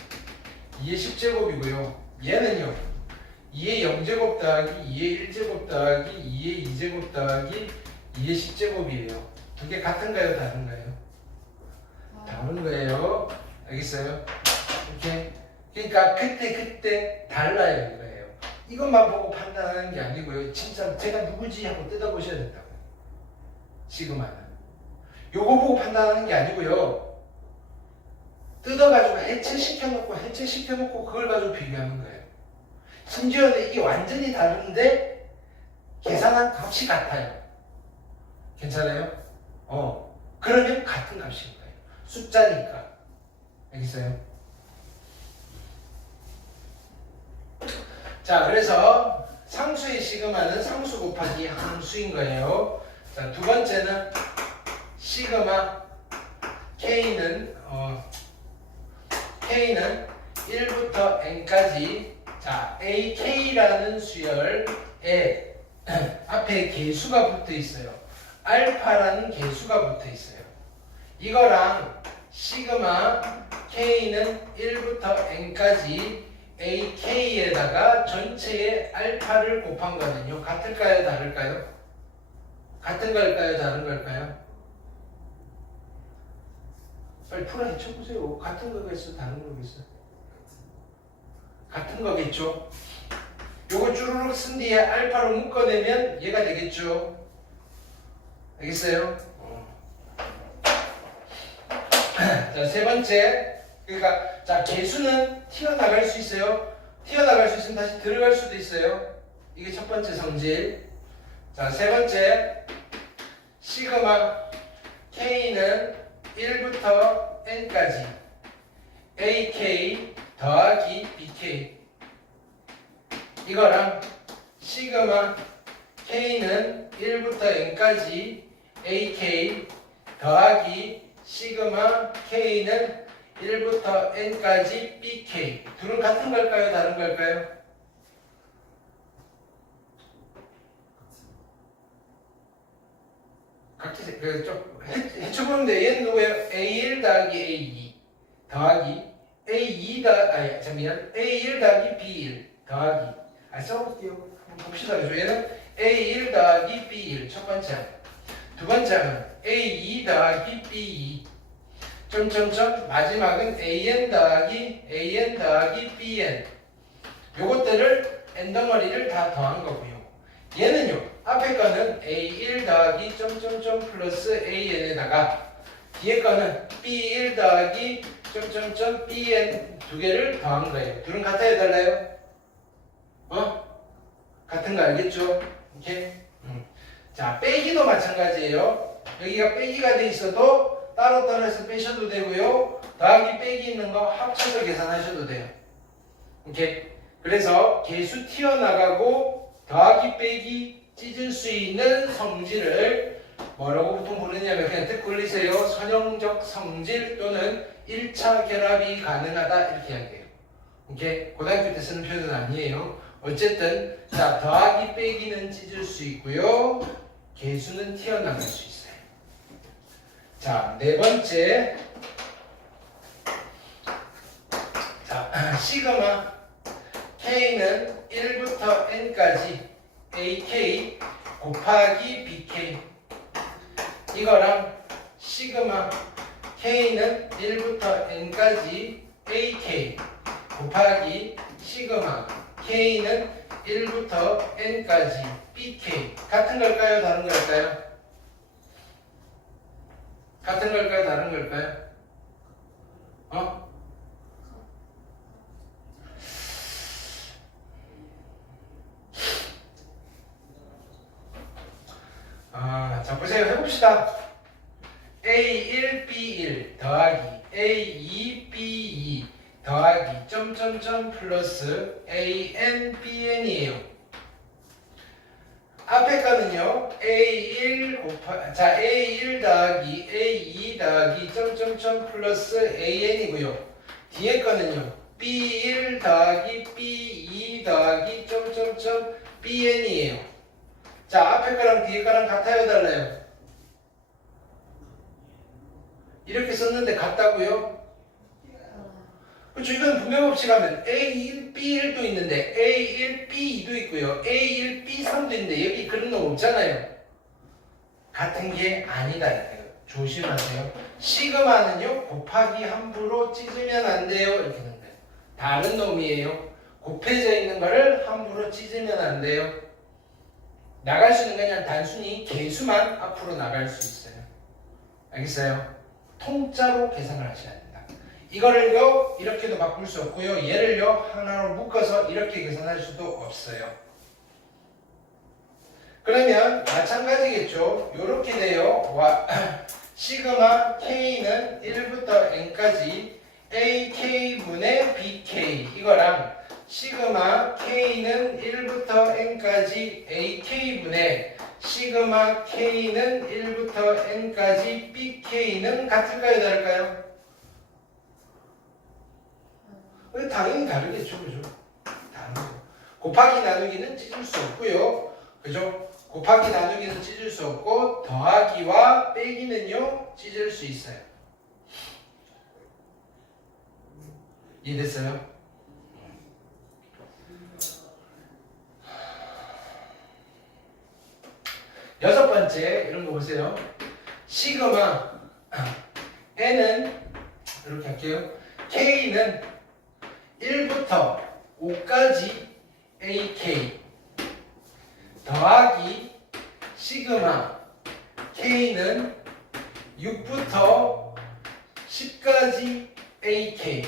2의 10제곱이고요. 얘는요 2의 0제곱 더하기 2의 1제곱 더하기 2의 2제곱 더하기 2의 10제곱이에요. 두 개 같은가요? 다른가요? 다른 거예요. 알겠어요? 이렇게. 그러니까 그때 달라요 이거예요. 이것만 보고 판단하는 게 아니고요. 진짜 제가 누구지 하고 뜯어보셔야 된다고. 시그마는. 요거 보고 판단하는 게 아니고요. 뜯어가지고 해체시켜놓고 그걸 가지고 비교하는 거예요. 심지어는 이게 완전히 다른데 계산한 값이 같아요. 괜찮아요? 그러면 같은 값인 거예요. 숫자니까. 알겠어요? 자, 그래서 상수의 시그마는 상수 곱하기 항수인 거예요. 자, 두 번째는 시그마 K는 1부터 N까지 자, AK라는 수열에 앞에 개수가 붙어 있어요. 알파라는 개수가 붙어 있어요. 이거랑 시그마 K는 1부터 N까지 AK에다가 전체의 알파를 곱한 거거든요. 같을까요? 다를까요? 같은 걸까요? 다른 걸까요? 빨리 풀어 헤쳐보세요. 같은 거겠어? 다른 거겠어? 같은 거겠죠? 요거 쭈루룩 쓴 뒤에 알파로 묶어내면 얘가 되겠죠? 알겠어요? 자, 세 번째. 그러니까 자, 개수는 튀어나갈 수 있어요. 튀어나갈 수 있으면 다시 들어갈 수도 있어요. 이게 첫 번째 성질. 자, 세 번째. 시그마 K는 1부터 N까지 AK 더하기 BK. 이거랑 시그마 K는 1부터 N까지 AK 더하기 시그마 K는 1부터 N까지 BK. 둘은 같은 걸까요? 다른 걸까요? 각기 좀 해쳐보면 돼. 얘는 누구예요? A1 더하기 A2 더하기 A2 아니 잠시만 A1 더하기 B1 더하기 써볼게요. 한번 봅시다. 그죠? 얘는 A1 더하기 B1 첫 번째 항. 두 번째 항은 A2 더하기 B2 점점점 마지막은 AN 더하기 BN. 요것들을 N 덩어리를 다 더한 거고요. 얘는요. 앞에 거는 A1 더하기 점점점 플러스 AN에다가 뒤에 거는 B1 더하기 점점점 BN 두 개를 더한 거예요. 둘은 같아요, 달라요? 같은 거 알겠죠? 오케이? 자, 빼기도 마찬가지예요. 여기가 빼기가 돼 있어도 따로따로 해서 빼셔도 되고요. 더하기 빼기 있는 거 합쳐서 계산하셔도 돼요. 오케이? 그래서 개수 튀어나가고 더하기 빼기 찢을 수 있는 성질을 뭐라고 보통 부르냐면 그냥 듣고 걸리세요. 선형적 성질 또는 1차 결합이 가능하다 이렇게 이야기해요. 오케이? 고등학교 때 쓰는 표현은 아니에요. 어쨌든 자, 더하기 빼기는 찢을 수 있고요. 개수는 튀어나갈 수 있어요. 자, 네 번째. 자, 시그마 K는 1부터 N까지 AK 곱하기 BK. 이거랑 시그마 K는 1부터 N까지 AK 곱하기 시그마 K는 1부터 N까지 BK. 같은 걸까요? 다른 걸까요? 같은 걸까요? 다른 걸까요? 자, 보세요. 해봅시다. A1, B1 더하기 A2, B2 더하기 점점점 플러스 AN, BN이에요. 앞에 거는요. A1 더하기 A2 더하기 점점점 플러스 AN이고요. 뒤에 거는요. B1 더하기 B2 더하기 점점점 BN이에요. 자, 앞에 거랑 뒤에 거랑 같아요, 달라요? 이렇게 썼는데 같다고요? 그렇죠. 이건 분배법칙 하면 A1, B1도 있는데 A1, B2도 있고요. A1, B3도 있는데 여기 그런 놈 없잖아요. 같은 게 아니다 이거예요. 조심하세요. 시그마는요. 곱하기 함부로 찢으면 안 돼요. 이렇게 되는 거예요. 다른 놈이에요. 곱해져 있는 거를 함부로 찢으면 안 돼요. 나갈 수 있는 건 그냥 단순히 개수만 앞으로 나갈 수 있어요. 알겠어요? 통짜로 계산을 하셔야 됩니다. 이거를요 이렇게도 바꿀 수 없고요. 얘를요 하나로 묶어서 이렇게 계산할 수도 없어요. 그러면 마찬가지겠죠. 요렇게 돼요. 시그마 K는 1부터 N까지 AK분의 BK 이거랑 시그마 K는 1부터 N까지 AK분의 시그마 K는 1부터 N까지 BK는 같을까요? 다를까요? 당연히 다르겠죠. 그죠? 다르죠. 곱하기 나누기는 찢을 수 없고요. 그죠? 곱하기 나누기는 찢을 수 없고 더하기와 빼기는요 찢을 수 있어요. 이해됐어요? 여섯 번째 이런 거 보세요. 시그마 N은 이렇게 할게요. K는 1부터 5까지 AK 더하기 시그마 K는 6부터 10까지 AK.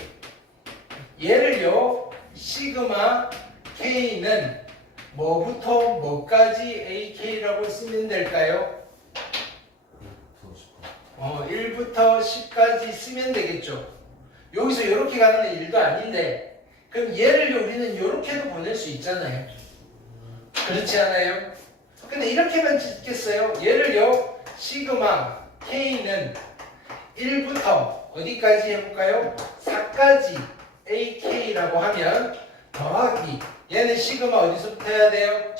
얘를요, 시그마 K는 뭐부터 뭐까지 AK라고 쓰면 될까요? 1부터 10까지 쓰면 되겠죠. 여기서 이렇게 가는 일도 아닌데, 그럼 얘를 우리는 이렇게도 보낼 수 있잖아요. 그렇지 않아요? 근데 이렇게만 짓겠어요. 얘를요, 시그마 K는 1부터 어디까지 해볼까요? 4까지 AK라고 하면 더하기 얘는 시그마 어디서부터 해야 돼요?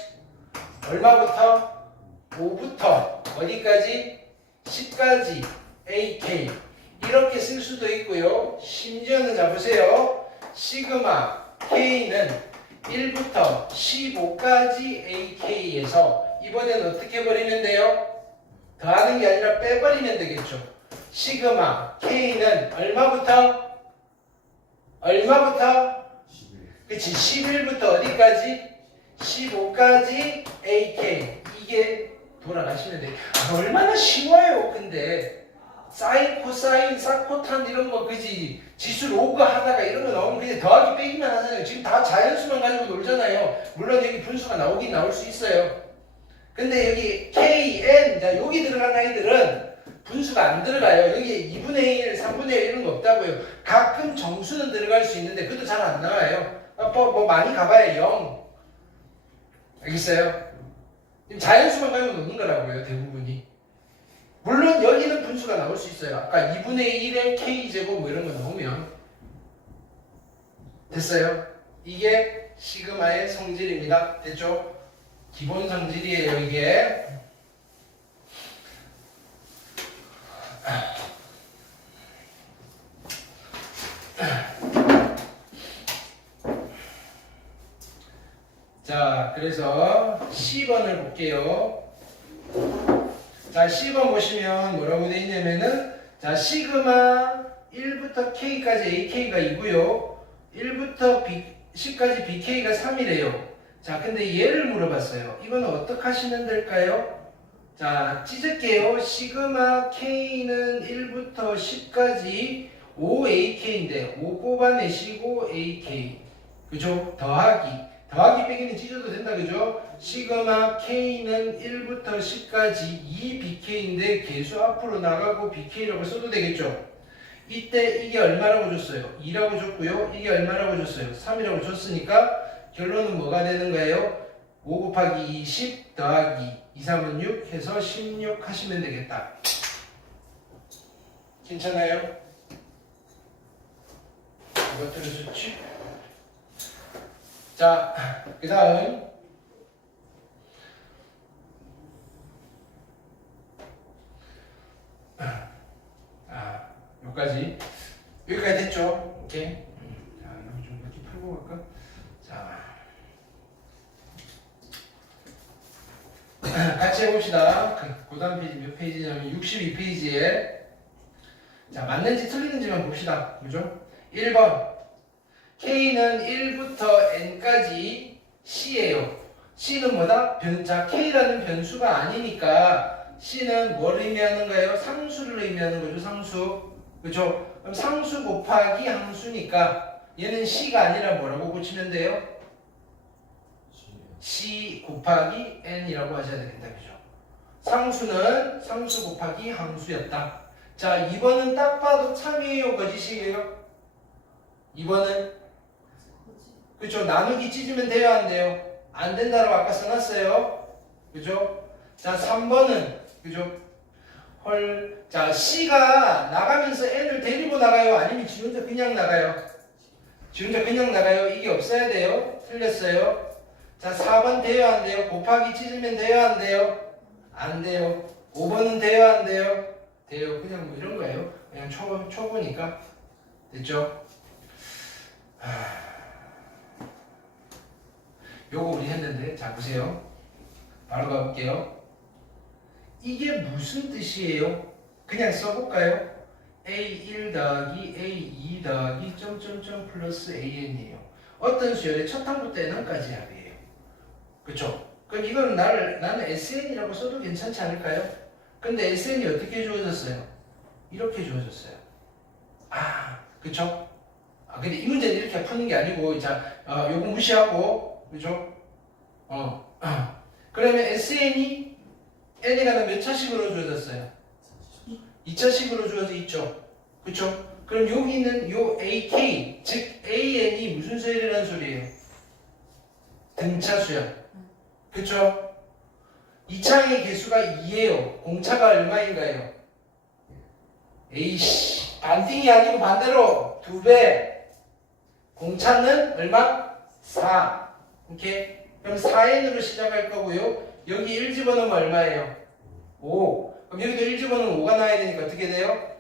얼마부터? 5부터 어디까지? 10까지 AK 이렇게 쓸 수도 있고요. 심지어는 잡으세요. 시그마 K는 1부터 15까지 AK에서 이번엔 어떻게 해버리면 돼요? 더하는 게 아니라 빼버리면 되겠죠. 시그마 K는 얼마부터? 얼마부터? 11. 그치, 11부터 어디까지? 15까지 AK. 이게 돌아가시면 돼요. 얼마나 쉬워요. 근데 사인, 코사인, 사코탄 이런 거 그지 지수 로그 하다가 이런 거 나오면 그냥 더하기 빼기만 하잖아요. 지금 다 자연수만 가지고 놀잖아요. 물론 여기 분수가 나오긴 나올 수 있어요. 근데 여기 KN, 자 여기 들어간 아이들은 분수가 안 들어가요. 여기 2분의 1, 3분의 1 이런 거 없다고요. 가끔 정수는 들어갈 수 있는데 그것도 잘 안 나와요. 뭐 많이 가봐야 0. 알겠어요? 자연수만 가지고 노는 거라고요. 대부분이. 물론 여기는 분수가 나올 수 있어요. 아까 2분의 1의 K제곱 뭐 이런 거 나오면 됐어요? 이게 시그마의 성질입니다. 됐죠? 기본 성질이에요. 이게 자, 그래서 C번을 볼게요. 자, C번 보시면 뭐라고 돼 있냐면은 자, 시그마 1부터 K까지 AK가 2고요. 1부터 10까지 BK가 3이래요. 자, 근데 얘를 물어봤어요. 이거는 어떻게 하시면 될까요? 자, 찢을게요. 시그마 K는 1부터 10까지 5AK인데 5 뽑아내시고 AK. 그죠? 더하기 빼기는 찢어도 된다. 그죠? 시그마 K는 1부터 10까지 2BK인데 계수 앞으로 나가고 BK라고 써도 되겠죠? 이때 이게 얼마라고 줬어요? 2라고 줬고요. 이게 얼마라고 줬어요? 3이라고 줬으니까 결론은 뭐가 되는 거예요? 5 곱하기 2, 10 더하기 2, 3은 6 해서 16 하시면 되겠다. 괜찮아요? 이것들은 좋지? 자, 그 다음 여기까지 됐죠? 오케이. 자, 이거 좀 이렇게 풀고 갈까? 자, 같이 해봅시다. 그 다음 페이지 몇 페이지냐면 62페이지에 자, 맞는지 틀리는지만 봅시다. 그죠? 1번 K는 1부터 N까지 C예요. C는 뭐다? 자, K라는 변수가 아니니까 C는 뭘 의미하는가요? 상수를 의미하는 거죠. 상수. 그죠? 그럼 상수 곱하기 항수니까 얘는 C가 아니라 뭐라고 고치면 돼요? C 곱하기 N이라고 하셔야 되겠다. 그죠? 상수는 상수 곱하기 항수였다. 자, 2번은 딱 봐도 참이에요? 거짓이에요? 2번은? 그죠? 나누기 찢으면 돼요? 안 돼요? 안 된다라고 아까 써놨어요. 그죠? 자, 3번은? 그죠? 헐. 자, C가 나가면서 N을 데리고 나가요? 아니면 지 혼자 그냥 나가요? 지 혼자 그냥 나가요? 이게 없어야 돼요? 틀렸어요? 자, 4번 돼요? 안 돼요? 곱하기 찢으면 돼요? 안 돼요? 안 돼요. 5번은 돼요? 안 돼요? 돼요. 그냥 뭐 이런 거예요. 그냥 초보니까. 됐죠? 요거 우리 했는데, 자, 보세요. 바로 가볼게요. 이게 무슨 뜻이에요? 그냥 써볼까요? A1 더하기 A2 더하기 점점점 플러스 AN이에요. 어떤 수열의 첫 항부터 n항까지 합이에요. 그쵸? 그럼 이거는 나는 SN이라고 써도 괜찮지 않을까요? 근데 SN이 어떻게 주어졌어요? 이렇게 주어졌어요. 그쵸? 근데 이 문제는 이렇게 푸는 게 아니고, 자, 요거 무시하고, 그죠? 그러면 SN이 n에 관한 몇 차식으로 주어졌어요? 2차식으로 주어져 있죠. 그쵸? 그럼 여기는 요 AK, 즉 AN이 무슨 수열이라는 소리예요? 등차 수열. 그쵸? 2차의 개수가 2예요. 공차가 얼마인가요? 에이씨, 반띵이 아니고 반대로 2배. 공차는 얼마? 4. 오케이? 그럼 4n으로 시작할 거고요. 여기 1 집어넣으면 얼마예요? 5. 그럼 여기도 1 집어넣으면 5가 나와야 되니까 어떻게 돼요?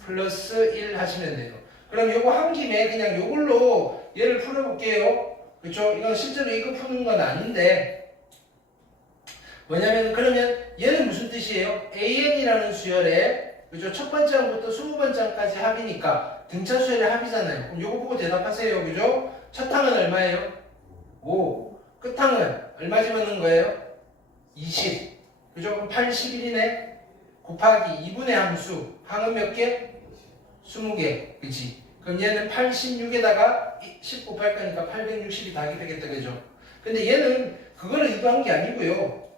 플러스 1 하시면 돼요. 그럼 요거 한 김에 그냥 요걸로 얘를 풀어볼게요. 그쵸? 이건 실제로 이거 푸는 건 아닌데, 뭐냐면 그러면 얘는 무슨 뜻이에요? AN이라는 수열에, 그죠? 첫 번째 항부터 20번째 항까지 합이니까 등차 수열의 합이잖아요. 그럼 요거 보고 대답하세요. 그죠? 첫 항은 얼마예요? 5. 끝 항은 얼마 집어넣는 거예요? 20. 그죠? 그럼 81이네. 곱하기 2분의 함수. 항은 몇 개? 20개. 그치? 그럼 얘는 86에다가 10 곱할 거니까 860이 답이 되겠다. 그죠? 근데 얘는 그거를 의도한 게 아니고요.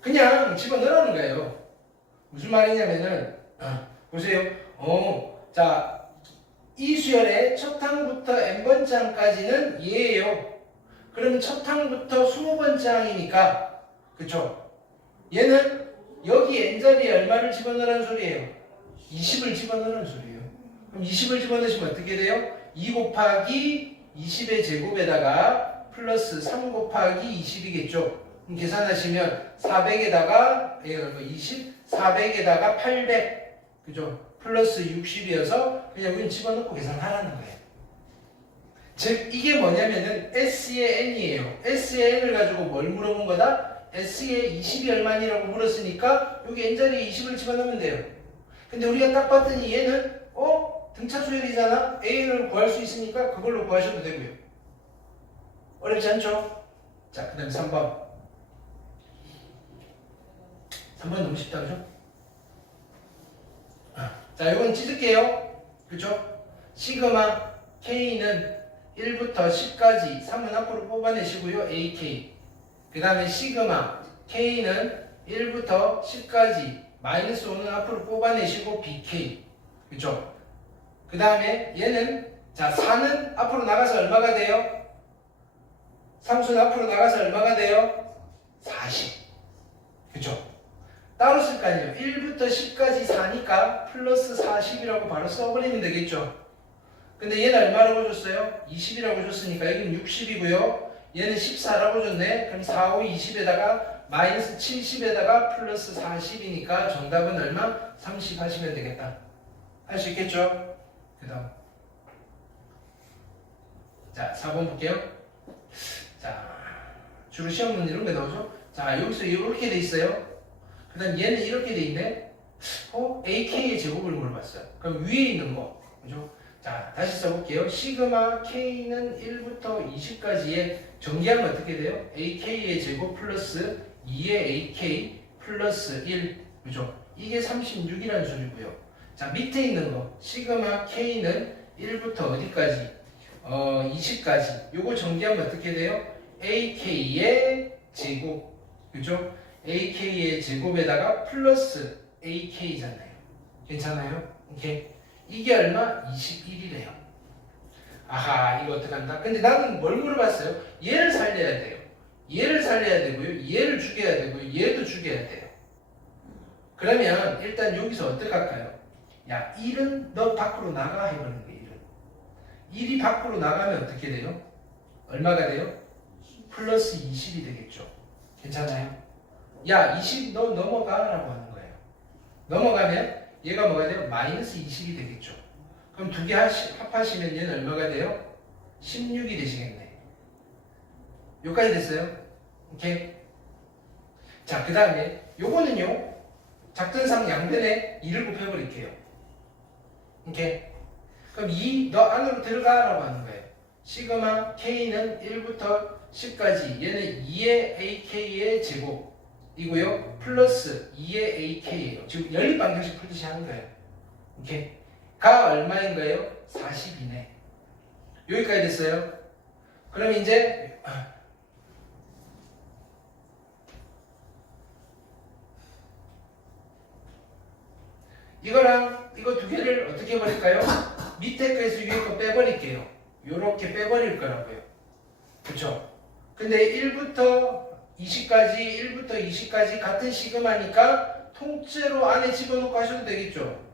그냥 집어넣으라는 거예요. 무슨 말이냐면은, 보세요. 자, 이 수열의 첫 항부터 n번째 항까지는 얘예요. 그럼 첫 항부터 20번째 항이니까, 그쵸? 얘는 여기 n자리에 얼마를 집어넣으라는 소리예요? 20을 집어넣으라는 소리예요. 그럼 20을 집어넣으시면 어떻게 돼요? 2 곱하기 20의 제곱에다가 플러스 3 곱하기 20이겠죠? 그럼 계산하시면 400에다가 20, 400에다가 800, 그죠? 플러스 60이어서 그냥 우린 집어넣고 계산하라는 거예요. 즉 이게 뭐냐면은 S의 N이에요. S의 N을 가지고 뭘 물어본 거다? S의 20이 얼마니라고 물었으니까 여기 N자리에 20을 집어넣으면 돼요. 근데 우리가 딱 봤더니 얘는 등차 수열이잖아. A를 구할 수 있으니까 그걸로 구하셔도 되고요. 어렵지 않죠? 자, 그 다음에 3번. 3번 너무 쉽다, 그죠? 자, 이건 찢을게요. 그죠? 시그마 K는 1부터 10까지 3은 앞으로 뽑아내시고요. AK. 그 다음에 시그마 K는 1부터 10까지 마이너스 5는 앞으로 뽑아내시고 BK. 그죠? 그 다음에 얘는, 자, 4는 앞으로 나가서 얼마가 돼요? 상수는 앞으로 나가서 얼마가 돼요? 40. 그죠? 따로 쓸 거 아니에요. 1부터 10까지 4니까 플러스 40이라고 바로 써버리면 되겠죠. 근데 얘는 얼마라고 줬어요? 20이라고 줬으니까 여기는 60이고요. 얘는 14라고 줬네. 그럼 4, 5, 20에다가 마이너스 70에다가 플러스 40이니까 정답은 얼마? 30 하시면 되겠다. 할 수 있겠죠? 그 다음. 자, 4번 볼게요. 자, 주로 시험 문제 이런 게 나오죠? 자, 여기서 이렇게 돼 있어요. 그 다음 얘는 이렇게 돼 있네. AK의 제곱을 물어봤어요. 그럼 위에 있는 거. 그죠? 자, 다시 써볼게요. 시그마 K는 1부터 20까지의 전개하면 어떻게 돼요? AK의 제곱 플러스 2의 AK 플러스 1. 그죠? 이게 36이라는 소리고요. 자, 밑에 있는 거. 시그마 K는 1부터 어디까지? 20까지. 요거 전개하면 어떻게 돼요? AK의 제곱. 그죠? AK의 제곱에다가 플러스 AK잖아요. 괜찮아요? 오케이. 이게 얼마? 21이래요. 아하, 이거 어떡한다? 근데 나는 뭘 물어봤어요? 얘를 살려야 돼요. 얘를 살려야 되고요. 얘를 죽여야 되고요. 얘도 죽여야 돼요. 그러면 일단 여기서 어떻게 할까요? 야, 1은 너 밖으로 나가 해보는 거예요. 1이 밖으로 나가면 어떻게 돼요? 얼마가 돼요? 플러스 20이 되겠죠. 괜찮아요? 야, 20 너 넘어가라고 하는 거예요. 넘어가면 얘가 뭐가 돼요? 마이너스 20이 되겠죠. 그럼 두 개 합하시면 얘는 얼마가 돼요? 16이 되시겠네. 여기까지 됐어요? 오케이? 자, 그 다음에 요거는요, 작전상 양변에 2를 곱해버릴게요. 오케이? 그럼 2 너 안으로 들어가라고 하는 거예요. 시그마 K는 1부터 10까지 얘는 2의 AK의 제곱. 이고요. 플러스 2의 AK예요. 지금 연립 방정식 풀듯이 하는 거예요. 오케이. 가 얼마인 거예요? 40이네. 여기까지 됐어요. 그럼 이제 이거랑 이거 두 개를 어떻게 버릴까요? 밑에 거에서 위에 거 빼버릴게요. 요렇게 빼버릴 거라고요. 그쵸? 근데 1부터 20까지 같은 시그마니까 통째로 안에 집어넣고 하셔도 되겠죠?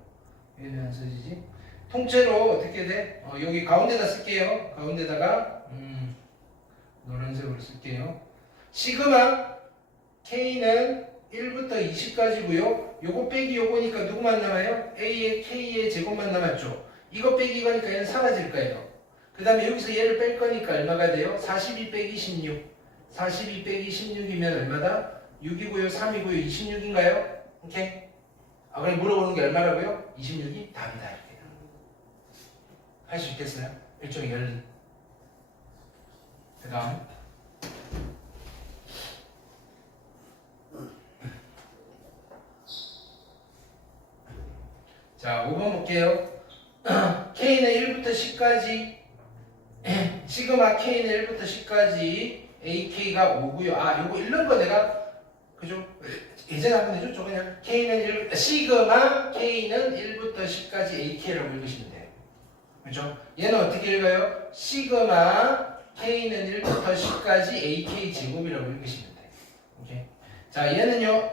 얘는 안 써지지? 통째로 어떻게 돼? 여기 가운데다 쓸게요. 가운데다가 노란색으로 쓸게요. 시그마 K는 1부터 20까지고요. 요거 빼기 요거니까 누구만 남아요? A의 K의 제곱만 남았죠. 이거 빼기 이거니까 얘는 사라질 거예요. 그 다음에 여기서 얘를 뺄 거니까 얼마가 돼요? 42 빼기 16. 42 빼기 16이면 얼마다? 6이고요. 3이고요. 26인가요? 오케이? 그럼 물어보는 게 얼마라고요? 26이 답이다. 이렇게. 할 수 있겠어요? 일종의 열린. 그 다음. 자, 5번 볼게요. K는 1부터 10까지 시그마 K는 1부터 10까지 AK가 5고요. 요거 읽는 거 내가 그죠? 예전에 한번 해줬죠. 그냥 시그마 K는 1부터 10까지 AK라고 읽으시면 돼요. 그죠? 얘는 어떻게 읽어요? 시그마 K는 1부터 10까지 AK 제곱이라고 읽으시면 돼요. 오케이? 자, 얘는요.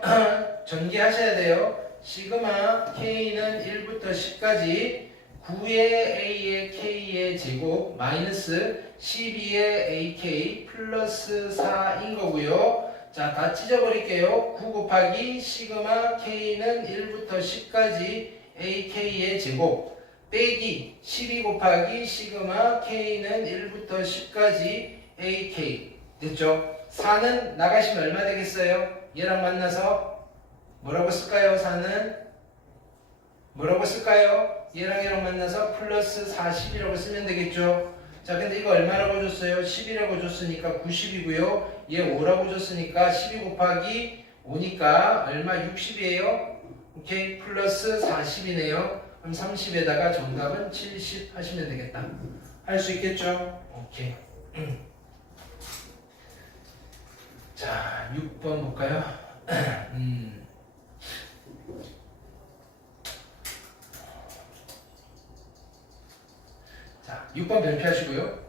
전개하셔야 돼요. 시그마 K는 1부터 10까지 9의 A의 K의 제곱 마이너스 12의 AK 플러스 4인 거고요. 자, 다 찢어버릴게요. 9 곱하기 시그마 K는 1부터 10까지 AK의 제곱 빼기 12 곱하기 시그마 K는 1부터 10까지 AK 됐죠? 4는 나가시면 얼마 되겠어요? 얘랑 만나서 뭐라고 쓸까요? 4는 뭐라고 쓸까요? 얘랑 만나서 플러스 40이라고 쓰면 되겠죠? 자, 근데 이거 얼마라고 줬어요? 10이라고 줬으니까 90이고요. 얘 5라고 줬으니까 12 곱하기 5니까 얼마? 60이에요? 오케이? 플러스 40이네요. 그럼 30에다가 정답은 70 하시면 되겠다. 할 수 있겠죠? 오케이. 자, 6번 볼까요? 자, 6번 변피하시고요.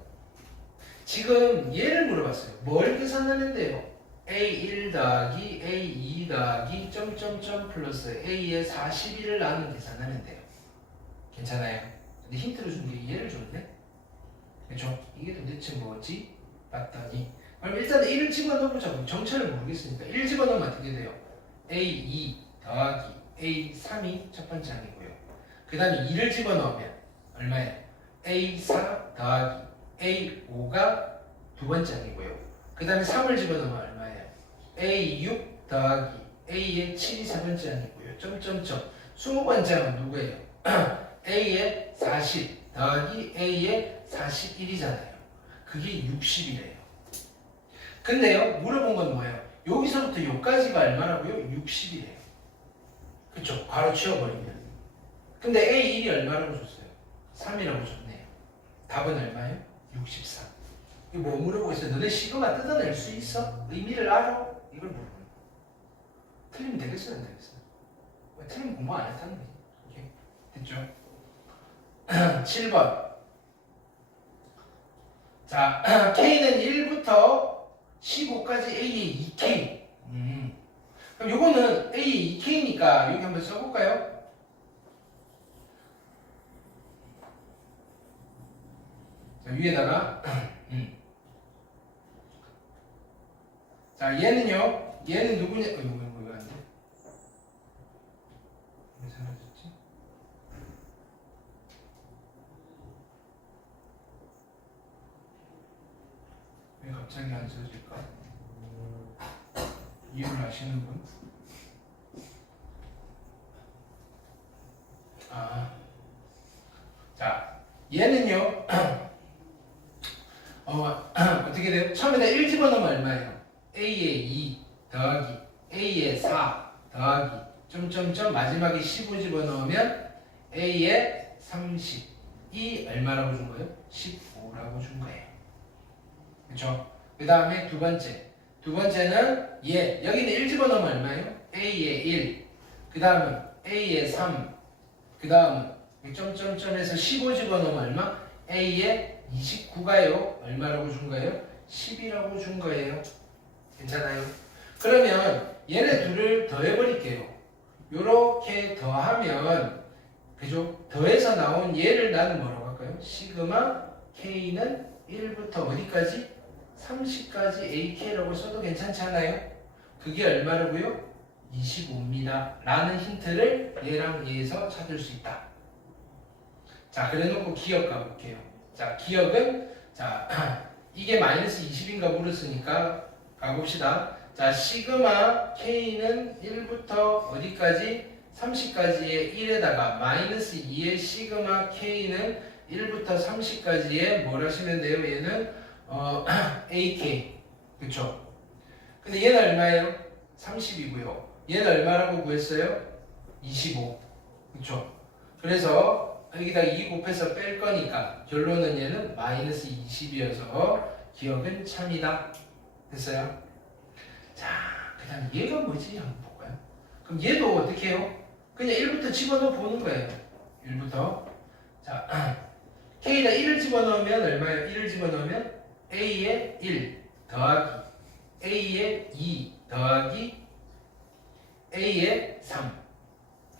지금 얘를 물어봤어요. 뭘 계산하면 돼요? A1 더하기 A2 더하기 점점점 플러스 A의 41을 나눈 계산하면 돼요. 괜찮아요? 근데 힌트를 준 게 얘를 줬네? 그렇죠? 이게 도대체 뭐지? 봤더니 그럼 일단 1을 집어넣어보자고. 정체를 모르겠으니까 1 집어넣으면 어떻게 돼요? A2 더하기 A3이 첫 번째 항이고요. 그 다음에 2를 집어넣으면 얼마예요? A4 더하기 A5가 두 번째 항이고요. 그 다음에 3을 집어넣으면 얼마예요? A6 더하기 A의 7이 세 번째 항이고요. 점점점 20번째 항은 누구예요? A의 40 더하기 A의 41이잖아요. 그게 60이래요. 근데요, 물어본 건 뭐예요? 여기서부터 여기까지가 얼마라고요? 60이래요. 그쵸? 바로 치워버리면. 근데 A1이 얼마라고 줬어요? 3이라고 줬네요. 답은 얼마예요? 63. 이거 뭐 물어보겠어요? 너네 시그마 뜯어낼 수 있어? 의미를 알아? 이걸 물어보는 거예요. 틀리면 되겠어요? 안 되겠어요? 틀리면 공부 안 했다는 거지. 오케이? 됐죠? 7번. 자, K는 1부터 15까지 A의 2K. 그럼 요거는 A의 2K니까 여기 한번 써볼까요? 자, 위에다가 자, 얘는요. 얘는 누구냐? 이거 안 돼? 왜 사라졌지? 왜 갑자기 안 써질까? 이유를 아시는 분? 자, 얘는요. 어떻게 돼요? 처음에다 1 집어넣으면 얼마예요? A의 2 더하기 A의 더하기 점점점 마지막에 15 집어넣으면 A에 30이 얼마라고 준 거예요? 15라고 준 거예요. 그렇죠? 그 다음에 두 번째는 얘 여기는 1 집어넣으면 얼마예요? A에 1, 그 다음은 A에 3, 그 다음은 점점점에서 15 집어넣으면 얼마? A에 29가요. 얼마라고 준 거예요? 10이라고 준 거예요. 괜찮아요? 그러면 얘네 둘을 더해버릴게요. 요렇게 더하면 그죠? 더해서 나온 얘를 나는 뭐라고 할까요? 시그마 K는 1부터 어디까지? 30까지 AK라고 써도 괜찮지 않아요? 그게 얼마라고요? 25입니다. 라는 힌트를 얘랑 얘에서 찾을 수 있다. 자, 그래 놓고 기억 가볼게요. 자, 기억은 자 이게 마이너스 20인가 물었으니까 가봅시다. 자, 시그마 K는 1부터 어디까지? 30까지의 1에다가 마이너스 2의 시그마 K는 1부터 30까지의 뭘 하시면 돼요? 얘는 AK. 그쵸? 근데 얘는 얼마예요? 30이고요. 얘는 얼마라고 구했어요? 25. 그쵸? 그래서 여기다 2 곱해서 뺄 거니까 결론은 얘는 마이너스 20이어서 기억은 참이다. 됐어요? 자, 그 다음 얘가 뭐지? 한번 볼까요? 그럼 얘도 어떻게 해요? 그냥 1부터 집어넣어 보는 거예요. 1부터. 자, K에다 1을 집어넣으면 얼마예요? 1을 집어넣으면 A에 1 더하기 A에 2 더하기 A에 3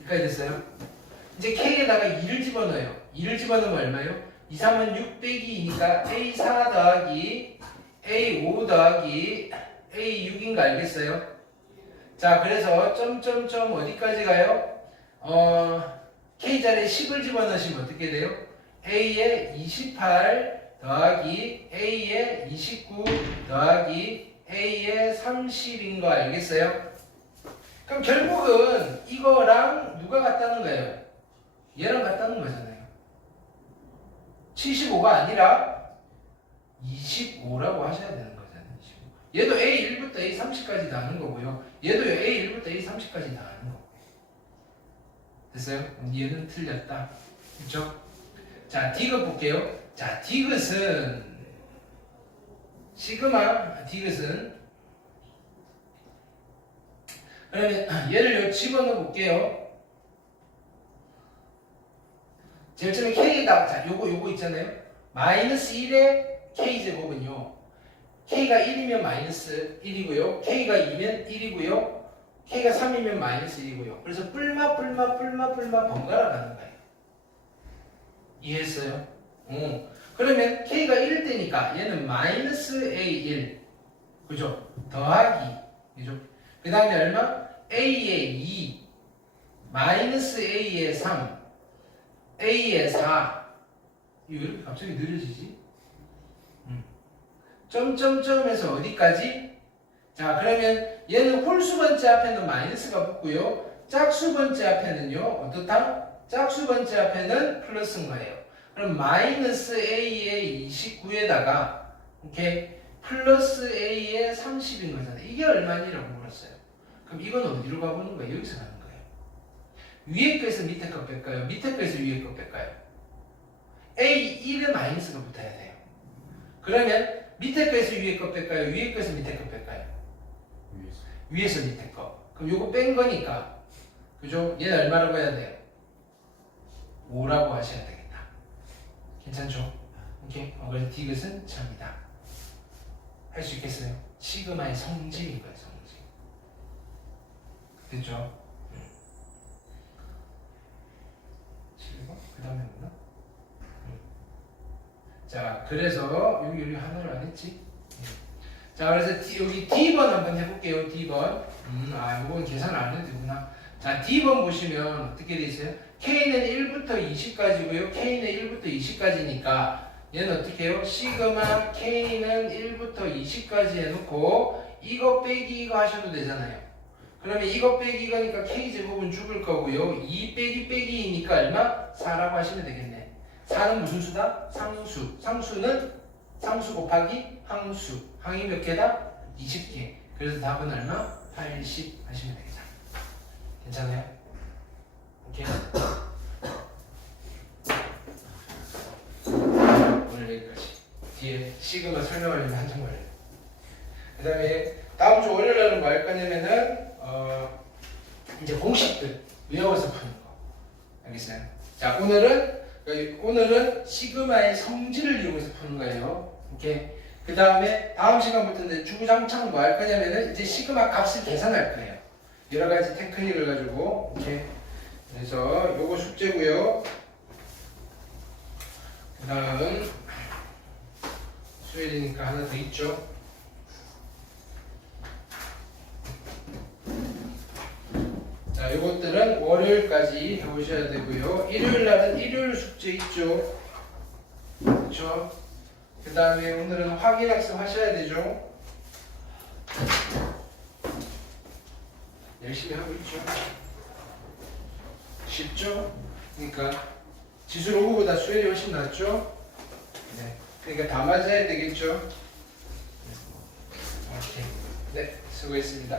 여기까지 됐어요? 이제 K에다가 2를 집어넣어요. 2를 집어넣으면 얼마예요? 2, 3은 6 빼기 2니까 A4 더하기 A5 더하기 A6인 거 알겠어요? 자, 그래서 점점점 어디까지 가요? K자리에 10을 집어넣으시면 어떻게 돼요? A에 28 더하기 A에 29 더하기 A에 30인 거 알겠어요? 그럼 결국은 이거랑 누가 같다는 거예요? 얘랑 같다는 거잖아요. 75가 아니라 25라고 하셔야 되는 거잖아요. 25. 얘도 A1부터 A30까지 다 하는 거고요. 얘도 A1부터 A30까지 다 하는 거고요. 됐어요? 얘는 틀렸다. 그렇죠? 자, 디귿 볼게요. 자, 디귿은 시그마 디귿은 그러면 얘를 집어넣어 볼게요. 제일 처음에 K에다가 자, 요거 있잖아요. 마이너스 1의 K제곱은요. K가 1이면 마이너스 1이고요. K가 2면 1이고요. K가 3이면 마이너스 1이고요. 그래서 뿔마 번갈아 가는 거예요. 이해했어요? 그러면 K가 1일 때니까 얘는 마이너스 A1 그죠? 더하기 그죠? 그 다음에 얼마? A에 2 마이너스 A에 3 A에 4 이거 왜 이렇게 갑자기 느려지지? 점점점에서 어디까지? 자, 그러면 얘는 홀수 번째 앞에는 마이너스가 붙고요. 짝수 번째 앞에는요. 어떻다? 짝수 번째 앞에는 플러스인 거예요. 그럼 마이너스 A에 29에다가 오케이 플러스 A에 30인 거잖아요. 이게 얼마니라고 물었어요. 그럼 이건 어디로 가보는 거예요? 여기서 가는 거예요. 위에 거에서 밑에 거 뺄까요? 밑에 거에서 위에 거 뺄까요? A1에 마이너스가 붙어야 돼요. 그러면 밑에 거에서 위에 거 뺄까요? 위에 거에서 밑에 거 뺄까요? 위에서 밑에 거. 그럼 요거 뺀 거니까 그죠? 얘는 얼마라고 해야 돼요? 5라고 하셔야 되겠다. 괜찮죠? 오케이? 그래서 디귿은 참이다. 할 수 있겠어요? 시그마의 성질인 거예요. 성질. 됐죠? 7번? 그 다음에 뭐나? 자, 그래서 여기 하나를 안 했지? 자, 그래서 여기 D번 한번 해볼게요. D번. 이건 계산 안 해도 되구나. 자, D번 보시면 어떻게 돼 있어요? K는 1부터 20까지고요. K는 1부터 20까지니까 얘는 어떻게 해요? 시그마 K는 1부터 20까지 해놓고 이거 빼기 이거 하셔도 되잖아요. 그러면 이거 빼기 이거니까 K제곱은 죽을 거고요. 2 빼기 빼기이니까 얼마? 4라고 하시면 되겠네. 4는 무슨 수다? 상수. 상수는 상수 곱하기 항수. 항이 몇 개다? 20개. 그래서 답은 얼마? 80 하시면 되겠다. 괜찮아요? 오케이. 오늘 여기까지. 뒤에 시그마 설명하려면 한참 걸려요. 그 다음에 다음 주 월요일 날은 뭐 할 거냐면은 이제 공식들 외워서 푸는 거. 알겠어요? 자, 오늘은 시그마의 성질을 이용해서 푸는 거예요. 오케이. 그 다음에 다음 시간부터는 주구장창 뭐 할 거냐면은 이제 시그마 값을 계산할 거예요. 여러 가지 테크닉을 가지고. 오케이. 그래서 요거 숙제고요. 그 다음 수요일이니까 하나 더 있죠. 자, 이것들은 월요일까지 해보셔야 되고요. 일요일 날은 일요일 숙제 있죠. 그렇죠? 그 다음에 오늘은 확인학습 하셔야 되죠. 열심히 하고 있죠. 쉽죠? 그러니까 지수 로그보다 수열이 훨씬 낫죠? 네. 그러니까 다 맞아야 되겠죠? 오케이. 네, 수고했습니다.